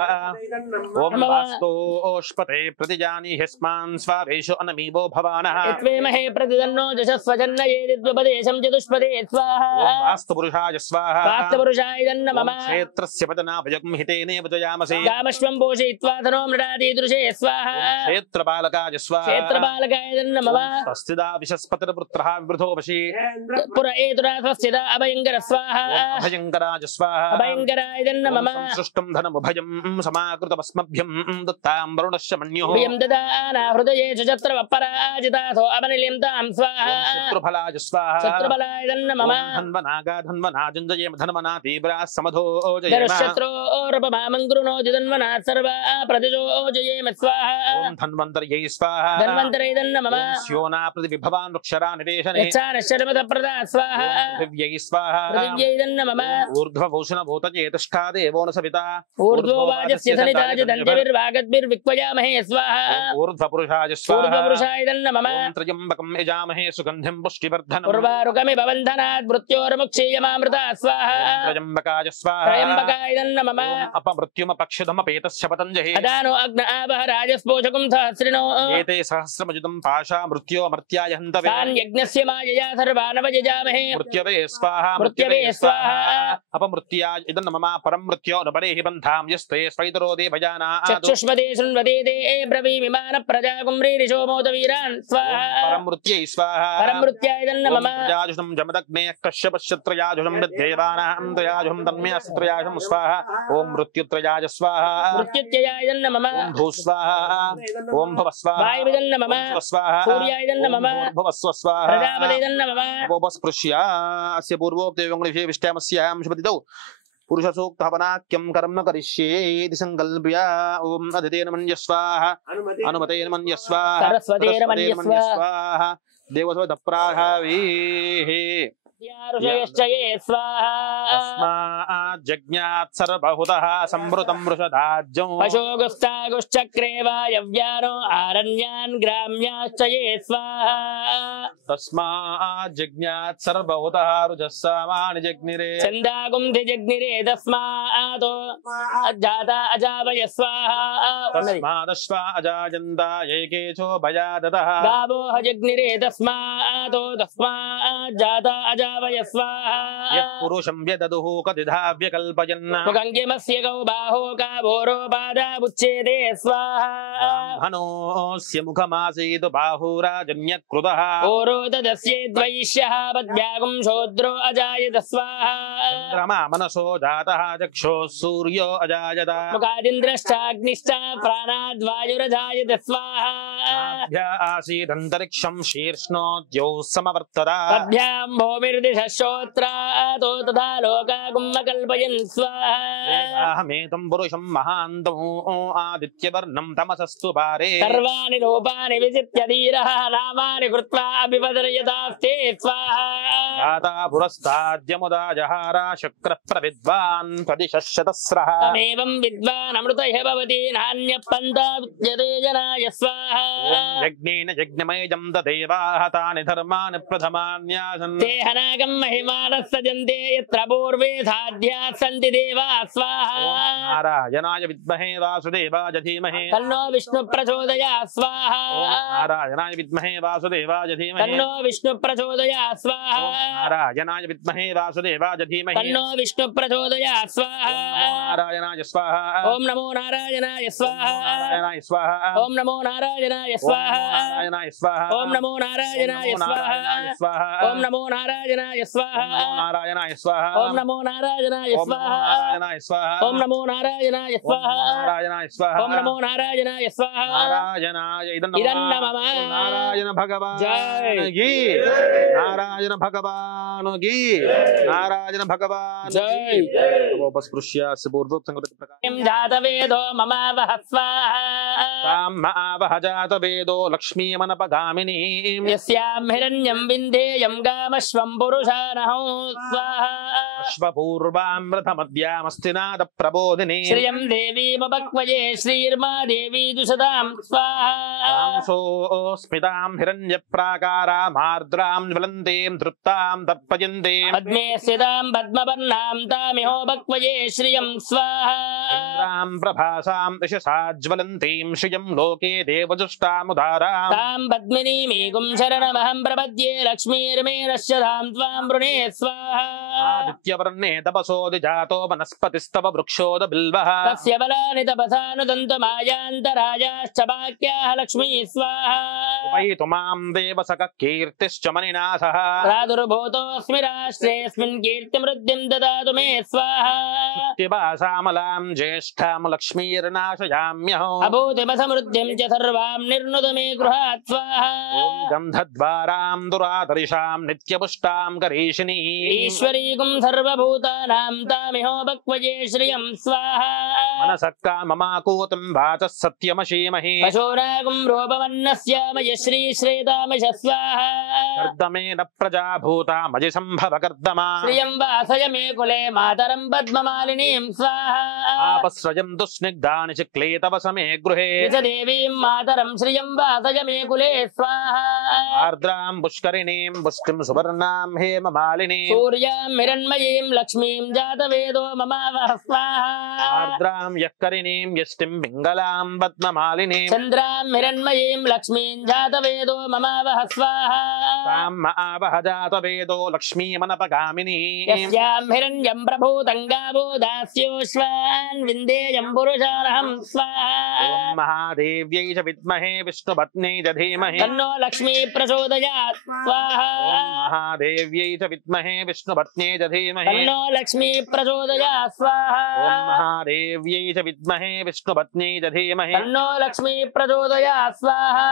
ॐ वास्तोष्पते प्रतिजानीहि स्मान् स्वावेषु अनमीवो भवानः यत्वेमहे प्रतिदन्नो जशस्वजन्नयेदिद्वपदेशं चतुष्पदे स्वाहा ॐ वास्तुपुरुषाय स्वाहा वास्तवपुरुषाय नमः ॐ क्षेत्रस्य पदनाभयं हितेनेव जयामसे कामश्वं पोषयित्वा तनो मृडादीदृशे स्वाहा क्षेत्रपालकाय स्वाहा क्षेत्रपालकाय नमः स्वस्तिदा विशस्पतिर्पुत्रः विवृधो वशी पुर एतुरा स्वस्तिदा अभयङ्कर स्वाहा अभयङ्कराय स्वाहा अभयङ्कराय नमः संसृष्टं धनमुभयं समाकृतमस्मभ्यं दत्तां वरुणस्य मन्युः प्रियं ददाना हृदयेषु चत्रवपराजितासो अवनिलिं तां स्वाहा शत्रुफलाय स्वाहा शत्रुबलाय नमः धन्वनागा धन्वनाजुञ्जयेम धन्वना तीव्राः समधो जयेम धनुशत्रोरपमामङ्गृणो जिदन्वना सर्वा प्रतिजो जयेम स्वाहा ॐ धन्वन्तर्यै स्वाहा धन्वन्तरै नमः ॐ स्योना प्रतिविभवान् वृक्षरा निवेशने यच्छानश्चरमतप्रदा स्वाहा पृथिव्यै स्वाहा पृथिव्यै नमः ऊर्ध्वभूषणभूतचेतुष्टा देवो न सविता ऊर्ध्वोवाजस्य सनिताजदन्तिर्वागद्भिर्विक्वयामहे स्वाहा ऊर्ध्वपुरुषाय स्वाहा ऊर्ध्वपुरुषाय नमः ॐ त्र्यम्बकं यजामहे सुगन्धिं पुष्टिवर्धनम् उर्वारुकमिव बन्धनात् मृत्योर्मुक्षीयमामृता स्वाहा त्र्यम्बकाय स्वाहा त्रयम्बकाय नमः ॐ अपमृत्युमपक्षिदमपेतस्य पतञ्जहि अदानो अग्न आवह राजस्पोषकं सहस्रिणो एते सहस्रमजितं पाशा मृत्योमर्त्याय हन्तवे तान् यज्ञस्य मायया सर्वानवयजामहे मृत्यवे स्वाहा मृत्यवे स्वाहा अपमृत्याय इदं मम परं मृत्योनुपरेहि बन्धां यस्ते स्वैतरो देवजानात् चक्षुष्मदे शृण्वते ते ब्रवीमिमान प्रजा कुम्रीरिषो मोदवीरान् स्वाहा परं मृत्यै स्वाहा परं मृत्याय नमः प्रजाजुषं जमदग्ने कश्यपश्यत्रयाजुषं विद्येवानां त्रयाजुषं तन्मे अस्त्रयाजुषं स्वाहा ॐ मृत्युत्रयाज स्वाहा मृत्युत्ययाय नमः ॐ भू स्वाहा ॐ भव स्वाहा वायुविदं नमः स्वाहा सूर्याय नमः भव स्वाहा प्रजापतिदं नमः उपस्पृश्य अस्य पूर्वोक्तयोगुणविषये विष्टामस्यां शुभदितौ पुरुषसूक्तहवनाख्यं कर्म करिष्ये इति सङ्कल्प्य ॐ अदितेन मन्यस्वाहा अनुमतेन मन्यस्वाहा सरस्वतेन मन्यस्वाहा देवसवदप्राहावीः ऋषयश्च ये स्वाहा तस्माज्जज्ञात् सर्वहुतः संवृतं वृषदाज्यौ पशोगुस्तागुश्चक्रे वायव्यानो आरण्यान् ग्राम्याश्च ये स्वाहा तस्माज्जज्ञात् सर्वहुतः रुजस्सामानि जग्निरे छन्दागुंधि जग्निरे तस्मातो जाता अजावय स्वाहा तस्मादश्वा अजायन्ता एकेचो भयादतः गावो जग्निरे तस्मातो तस्माज्जाता अजावय स्वाहा यत्पुरुषं व्यददुः कतिधा व्यकल्पयन् मुखङ्गिमस्य गौ बाहो काभोरो पादाबुच्छेदे स्वाहा ब्राह्मणोऽस्य मुखमासीत् बाहुराजन्यकृतः ओरोदस्येद्वैश्यः पद्भ्यागुं शूद्रो अजायत स्वाहा चन्द्रमा मनसो जातः चक्षुः सूर्यो अजायत मुखादिन्द्रश्चाग्निश्च प्राणाद्वायुरजायत स्वाहा आसीदन्तरिक्षं शीर्ष्णोद्यौ समवर्तत तद्भ्यां भूमिर्दिशश्रोत्रातो तथा लोकाकुम्भकल्पयन् स्वाहा अहमेतं पुरुषं महान्तौ आदित्यवर्णं तमसस्तु पारे सर्वाणि रूपाणि विचित्य धीरः नामानि कृत्वा अभिवदर्यतास्ते स्वाहा दाता पुरस्ताद्यमुदा जहारा शक्रः प्रविद्वान् प्रदिशशतस्रः तमेवं विद्वान् अमृतः भवति नान्यः पन्था विद्यते जनाय स्वाहा यज्ञेन यज्ञमयजं तदेवाः तानि धर्माणि प्रथमान्यासन् ते हनागं महिमानः सजन्ते यत्र पूर्वे साध्याः सन्ति देवाः स्वाहा नारायणाय विद्महे वासुदेवाय धीमहि तन्नो विष्णु प्रचोदयात् स्वाहा नारायणाय विद्महे वासुदेवाय धीमहि तन्नो विष्णु प्रचोदयात् स्वाहा नारायणाय विद्महे वासुदेवाय धीमहि तन्नो विष्णु प्रचोदयात् स्वाहा नारायणाय स्वाहा ओम नमो नारायणाय स्वाहा नारायणाय स्वाहा ओम नमो नारायणाय स्वाहा नारायणाय स्वाहा ओम नमो नारायणाय स्वाहा ओम नमो नारायणाय स्वाहा नारायणाय स्वाहा ओम नमो नारायणाय स्वाहा नारायणाय स्वाहा ओम नमो नारायणाय स्वाहा नारायणाय स्वाहा ओम नमो नारायणाय स्वाहा नारायणाय इदं नमः नारायण भगवान जय की नारायण भगवान की नारायण भगवान जय उपस्पृश्य पूर्वोक्त संगत प्रकार जातवेदो ममावह स्वाहा तामवह जात वेदो लक्ष्मीमनपगामिनी यस्यां हिरण्यं विन्देयं गामश्वं पुरुषानहं स्वाहा अश्वपूर्वामृतमद्यामस्तिनाद प्रबोधिनी श्रियं देवीमपक्वये श्रीर्मा देवी दुषदां स्वाहा स्मितां हिरण्यप्राकारामार्द्रां ज्वलन्तीं तृप्तां तर्पयन्तीं पद्मे स्थितां पद्मवर्णां तामिहोपक्वये श्रियं स्वाहा चन्द्रां प्रभासां दिशसाज्वलन्तीं श्रियं लोके देवजुष्टामुदारां तां पद्मिनीमीगुं शरणमहं प्रपद्ये लक्ष्मीर्मेरस्य धां त्वां वृणे स्वाहा आदित्यवर्णे तपसोदिजातो वनस्पतिस्तव वृक्षोद बिल्वः तस्य बलानि तपसानुदन्तमायान्तराजाश्च वाक्याः लक्ष्मी स्वाहा उपैतु मां देवसखः कीर्तिश्च मणिनाथः प्रादुर्भूतोऽस्मि राष्ट्रेऽस्मिन् कीर्तिमृद्धिं ददातु मे स्वाहा दिवासामलां ज्येष्ठां लक्ष्मीर्नाशयाम्यहम् अभूतिमसमृद्धिं च सर्वां निर्नुद मे गृहात् स्वाहा गन्धद्वारां दुरादर्शां नित्यपुष्टां करीशिनी ईश्वरीकुं सर्वभूतानां तामिहोपक्वये श्रियं स्वाहा मनसः काममाकूतं वाचः सत्यमशीमहि पशूनागुं रूपवन्नस्यामय श्रीश्रेतामश स्वाहा कर्दमेन प्रजा भूता मजि सम्भव कर्दमा श्रियं वासय मे कुले मातरं पद्ममालिनीं स्वाहा आपस्रजं दुस्निग्धानि चिक्ले तव समे गृहे निज देवीं मातरं श्रियं वासय मे कुले स्वाहा आर्द्रां पुष्करिणीं पुष्टिं सुवर्णां हेममालिनीं सूर्यां हिरण्मयीं लक्ष्मीं जातवेदो ममावह स्वाहा आर्द्रां यःकरिणीं यष्टिं पिङ्गलां पद्ममालिनीं चन्द्रां हिरण्मयीं लक्ष्मीं जातवेदो ममावह स्वाहा ताम् आवह जातवेदो लक्ष्मीमनपगामिनी यस्यां हिरण्यं प्रभूतं गावो दास्योश्वान् विन्देयं पुरुषानहं स्वाहा ॐ महादेव्यै च विद्महे विष्णुपत्न्यै च धीमहि तन्नो लक्ष्मी प्रचोदयात् स्वाहा ॐ महादेव्यै च विद्महे विष्णुपत्न्यै च धीमहि तन्नो लक्ष्मी प्रचोदयात् स्वाहा ॐ महादेव्यै च विद्महे विष्णुपत्न्यै च धीमहि तन्नो लक्ष्मी प्रचोदयात् स्वाहा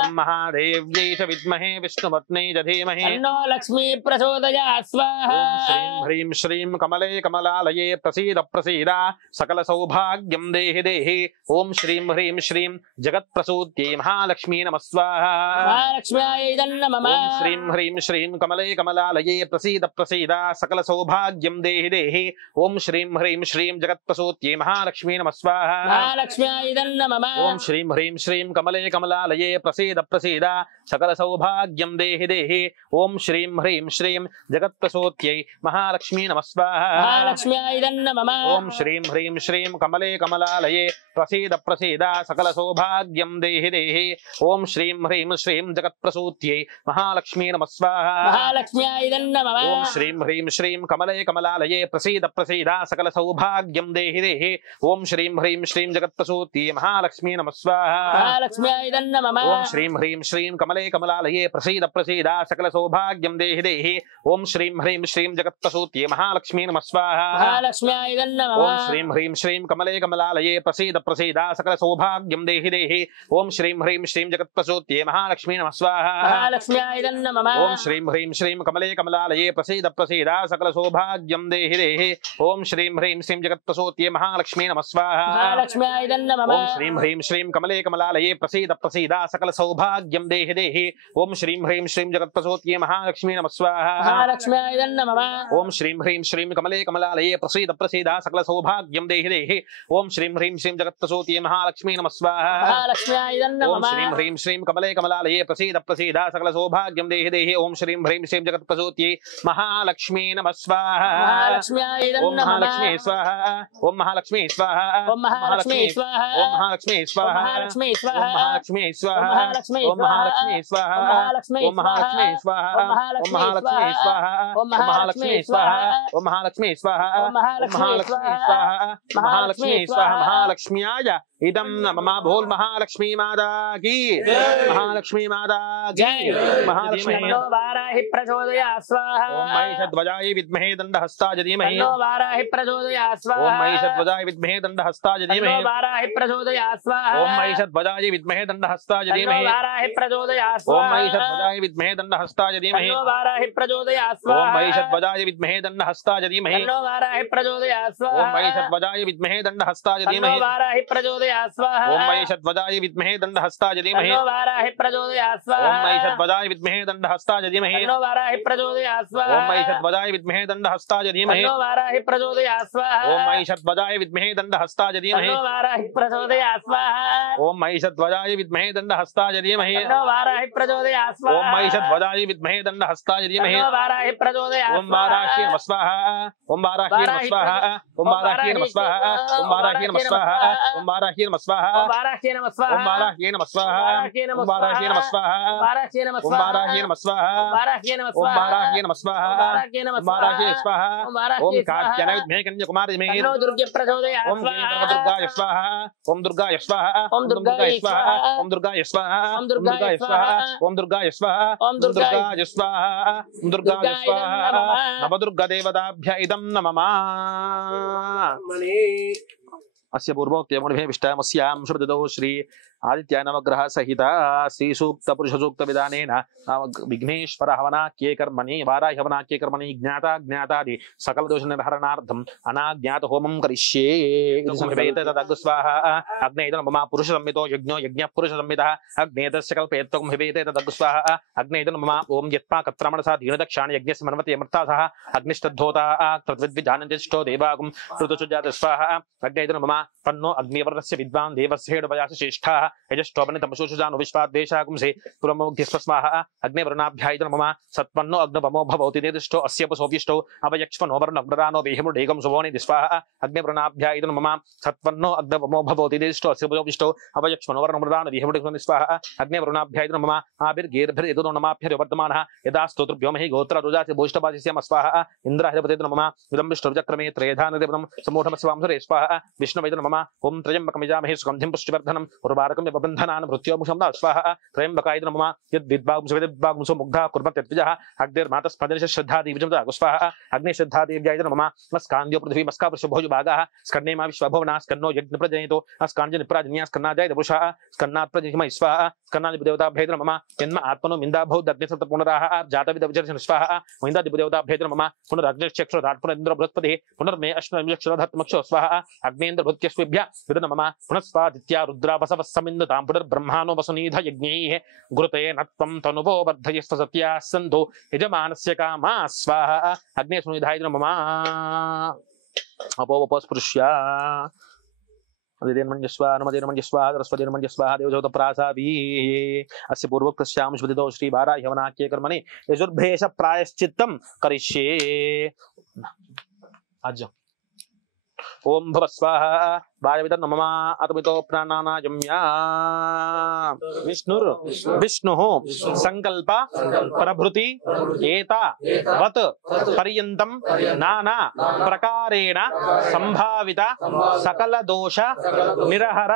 ॐ महादेव्यै च विद्महे विष्णुपत्न्यै च धीमहि तन्नो लक्ष्मी प्रचोदयात् स्वाहा ॐ श्रीं ह्रीं श्रीं कमले कमलालये प्रसीद प्रसीद सकल सौभाग्यं देहि देहि ॐ श्रीं ह्रीं श्रीं जगत्प्रसूत्यै महालक्ष्मी नमः स्वाहा महालक्ष्म्यायै नमः ॐ श्रीं ह्रीं श्रीं कमले कमलालये प्रसीद प्रसीद सकल सौभाग्यं देहि देहि ॐ श्रीं ह्रीं श्रीं जगत्प्रसूत्यै महालक्ष्मी नमः स्वाहा महालक्ष्म्यायै नमः ॐ श्रीं ह्रीं श्रीं कमले कमलालये प्रसीद प्रसीद सकल सौभाग्यं देहि देहि ॐ श्रीं ह्रीं श्रीं जगत्प्रसूत्यै महालक्ष्मी नमः स्वाहा महालक्ष्म्यायै नमः ॐ श्रीं ह्रीं श्रीं कमले कमलालये प्रसीद प्रसीद सकल सौभाग्यं देहि देहि ॐ श्रीं ह्रीं श्रीं जगत्प्रसूत्यै महालक्ष्मी नमः स्वाहा महालक्ष्म्यायै नमः ॐ श्रीं ह्रीं श्रीं कमले कमलालये प्रसीद प्रसीद सकल सौभाग्यं देहि देहि ॐ श्रीं ह्रीं श्रीं जगत्प्रसूत्यै महालक्ष्मी नमः स्वाहा महालक्ष्म्यायै नमः ॐ श्रीं ह्रीं श्रीं कमले कमलालये प्रसीद प्रसीद सकल सौभाग्यं देहि देहि ओम श्रीं ह्रीं श्रीं जगत्प्रसूत्ये महालक्ष्मी नमः स्वाहा महालक्ष्म्याय नमः ओम श्रीं ह्रीं श्रीं कमले कमलालये प्रसीद प्रसीद सकल सौभाग्यं देहि देहि ओम श्रीं ह्रीं श्रीं जगत्प्रसूत्ये महालक्ष्मी नमः स्वाहा महालक्ष्म्याय नमः ओम श्रीं ह्रीं श्रीं कमले कमलालये प्रसीद प्रसीद सकल सौभाग्यं देहि देहि ओम श्रीं ह्रीं श्रीं जगत्प्रसूत्ये महालक्ष्मी नमः स्वाहा महालक्ष्म्याय नमः ओम श्रीं ह्रीं श्रीं कमले कमलालये प्रसीद प्रसीद सकल सौभाग्यं देहि देहि ओम श्रीं ह्रीं श्रीं जगत्प्रसूत्ये महालक्ष्मी नमः स्वाहा महालक्ष्म्याय नमः ओम श्रीं ह्रीं श्रीं कमले कमलालये प्रसीद प्रसीद सकल सौभाग्यं देहि देहि ओम श्रीं ह्रीं श्रीं जगत्प्रसूत्ये महालक्ष्मी नमः स्वाहा महालक्ष्म्याय ओम श्रीं नमः ह्रीं श्रीं कमले कमलालये प्रसीद प्रसीद सकल सौभाग्यं देहि देहि ओम श्रीं ह्रीं श्रीं जगत्प्रसूत्ये महालक्ष्मी नमः स्वाहा महालक्ष्म्याय ओम महालक्ष्मी नमः स्वाहा ओम महालक्ष्मी स्वाहा ओम महालक्ष्मी स्वाहा ओम महालक्ष्मी स्वाहा ओम महालक्ष्मी स्वाहा ओम महालक्ष्मी स्वाहा ओम महालक्ष्मी ओम महालक्ष्मी स्वाहा ओम महालक्ष्मी स्वाहा ओम महालक्ष्मी स्वाहा ओम महालक्ष्मी स्वाहा ओम महालक्ष्मी ओम महालक्ष्मी स्वाहा स्वाहा ओम महालक्ष्मी स्वाहा महालक्ष्म्याय इदं नमः बोल महालक्ष्मी माता की महालक्ष्मी माता की महालक्ष्मी तन्नो वाराहि प्रचोदयात् स्वाहा ओम महिषध्वजाय विद्महे दण्डहस्ताय धीमहि तन्नो वाराहि प्रचोदयात् स्वाहा ओम महिषध्वजाय विद्महे दण्डहस्ताय तन्नो धीमहि वाराहि प्रचोदयात् स्वाहा ओम महिषध्वजाय विद्महे दण्डहस्ताय तन्नो धीमहि वाराहि प्रचोदयात् ओम स्वाहा महिषध्वजाय विद्महे दण्डहस्ताय धीमहि तन्नो वाराहि प्रचोदयात् ओम स्वाहा महिषध्वजाय विद्महे दण्डहस्ताय धीमहि तन्नो वाराहि प्रचोदयात् स्वाहा ओम महिषध्वजाय विद्महे दण्डहस्ताय तन्नो धीमहि वाराहि प्रचोदयात् स्वाहा ओम महिषध्वजाय विद्महे दण्डहस्ताय धीमहि तन्नो वाराहि प्रचोदयात् स्वाहा ओम महिषध्वजाय विद्महे दण्डहस्ताय धीमहि तन्नो वाराहि प्रचोदयात् स्वाहा ओम महिषध्वजाय विद्महे दण्डहस्ताय धीमहि तन्नो वाराहि प्रचोदयात् स्वाहा ओम महिषध्वजाय विद्महे दण्डहस्ताय धीमहि तन्नो वाराहि प्रचोदयात् स्वाहा ओम महिषध्वजाय विद्महे दण्डहस्ताय धीमहि तन्नो वाराहि प्रचोदयात् स्वाहा ओम महिषध्वजाय विद्महे दण्डहस्ताय धीमहि तन्नो वाराहि प्रचोदयात् ओम वाराही नमः स्वाहा ओम वाराही नमः स्वाहा ओम वाराही नमः स्वाहा ओम वाराही नमः स्वाहा ओम वाराही नमः स्वाहा वाराह्ये नमः स्वाहा ओम वाराही नमः स्वाहा ओम वाराही नमः स्वाहा वाराह्ये नमः ओम वाराही नमः स्वाहा वाराह्ये नमः ओम वाराही नमः स्वाहा वाराह्ये नमः ओम वाराही स्वाहा ओम वाराह्ये ओम स्वाहा कात्यायनाय विद्महे कन्याकुमारी धीमहि तन्नो दुर्गे प्रचोदयात् ओम दुर्गाय स्वाहा ओम दुर्गाय स्वाहा ओम दुर्गाय स्वाहा ओम दुर्गाय स्वाहा ओम दुर्गाय स्वाहा ओम दुर्गाय स्वाहा ओम दुर्गाय स्वाहा ओम दुर्गाय दुर्गाय स्वाहा नमः। नवदुर्गा देवताभ्य इदं नमः अस्य पूर्वोक्तयमुनिभिः विष्टामस्यां श्रुतिदौ श्री आदित्य नवग्रह सहित श्री सूक्त पुरुष सूक्त विधानेन विघ्नेश्वर हवनाख्ये कर्मणि वाराहि हवनाख्ये कर्मणि ज्ञाता ज्ञातादि सकल दोष निर्हरणार्थम अनाज्ञात होमं करिष्ये इति संवेद तदग् स्वाहा अग्नेयं मम पुरुष संहितो यज्ञो यज्ञ पुरुष संहितः अग्नेयस्य कल्पयत्वं हिवेत तदग् स्वाहा अग्नेयं मम ओम यत्पा कत्रमणसा दीनदक्षाण यज्ञस्य मनवते अमृतासः अग्निष्ठद्धोता तद्विद्विजानतिष्ठो देवागुं ऋतुचुजात स्वाहा अग्नेयं मम पन्नो अग्निवर्णस्य विद्वान् देवस्य हेडवयास श्रेष्ठः यजष्टोपनि तमसुजानु विश्वाद्देशागुंसे पुरमोग्धिस्वस्वाहा अग्निवर्णाभ्यायितं मम सत्पन्नो अग्नवमो भवति निर्दिष्टो अस्य उपसोऽव्यष्टो अवयक्ष्मनो वर्णग्रदानो वेहिमुडेगं सुभोनि दिस्वाहा अग्निवर्णाभ्यायितं मम सत्पन्नो अग्नवमो भवति निर्दिष्टो अस्य उपसोऽव्यष्टो अवयक्ष्मनो वर्णग्रदानो वेहिमुडेगं दिस्वाहा अग्निवर्णाभ्यायितं मम आभिर्गेर्भिर्यदो नमाभ्यर्यो वर्तमानः यदा स्तोत्रभ्यो महि गोत्ररुजाति भूष्टपादिस्यम स्वाहा इन्द्राहिरपतेन मम इदं विष्णुचक्रमे त्रयधानदेवनं समूढमस्वांसुरे स्वाहा विष्णुवैदनं मम ओम त्र्यम्बकमिजामहे सुगन्धिं पुष्टिवर्धनं उर्वारकं बन्धनान् मृत्योमुषं स्वाहा त्र्यम्बकाय नमः यद्विद्वागुंसो मुग्धा कुर्वत् यद्विजः अग्निर्मातस्पदनिश श्रद्धादेवी स्वाहा अग्निश्रद्धादेव्याय नमः स्कान्द्यो पृथ्वी मस्कावृषभोजुभागाः स्कन्नेमा विश्वभुवना स्कन्नो यज्ञप्रजनितो स्काञ्जनिप्राजन्या स्कन्नाजाय पुरुषः स्कन्नात् प्रजहिम स्वाहा स्कन्नादिदेवताभ्यै नमः जन्म आत्मनो मिन्दाभौदग्निसप्तपुनराः जातविदविचर्षण स्वाहा मिन्दादिदेवताभ्यै नमः पुनरग्निश्चक्षुरात् पुनरिन्द्र बृहस्पतिः पुनर्मे अश्वक्षरधत्मक्षो स्वाहा अग्नेन्द्र भृत्यस्वेभ्यः विदो नमः पुनः स्वादित्या रुद्रावसवः समिन्दतां पुनर्ब्रह्माणो वसुनीध यज्ञैः गुरुते नत्वं तनुवो वर्धयस्व सत्याः सन्तो यजमानस्य कामा स्वाहा अग्ने सुनिधाय नमः अपोपस्पृश्य स्वाहा नमदेन स्वाहा सरस्वती स्वाहा देवजोत प्रासावी अस्य पूर्वोक्तस्यां श्रुतितो श्री वाराहि हवनाख्ये कर्मणि यजुर्भेष प्रायश्चित्तं करिष्ये आज ओम भव स्वाहा वायविदं नमः अतमितो प्राणानायम्या विष्णुर् विष्णुः संकल्प प्रभृति एता वत् पर्यन्तं नाना प्रकारेण संभावित सकल दोष निरहर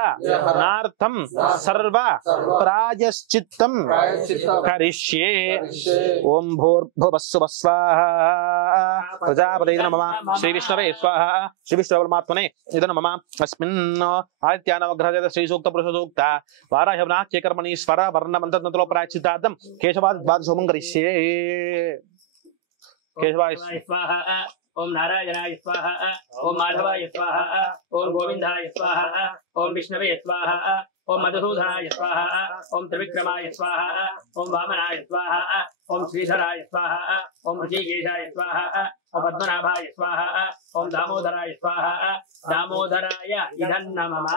नार्थं सर्व प्रायश्चित्तं करिष्ये। ओम भूर्भुवस्सुवः स्वाहा प्रजापतये नमः श्री विष्णवे स्वाहा श्री विष्णु परमात्मने इदं नमः अस्मिन् आदित्यानवग्रहजात श्री सूक्त पुरुष सूक्त वाराह्यवनाच्य कर्मणि स्वर वर्ण मंत्र तंत्रो प्रायश्चित्तार्थं केशवाद द्वादशोमं करिष्ये। केशवाय स्वाहा ओम नारायणाय स्वाहा ओम माधवाय स्वाहा ओम गोविंदाय स्वाहा ओम विष्णवे स्वाहा ओम मधुसूदनाय स्वाहा ओम त्रिविक्रमाय स्वाहा ओम वामनाय स्वाहा ओम श्रीधराय स्वाहा ओम ऋषिकेशाय स्वाहा ओम पद्मनाभाय स्वाहा ओम दामोदराय स्वाहा दामोदराय इदं नमः।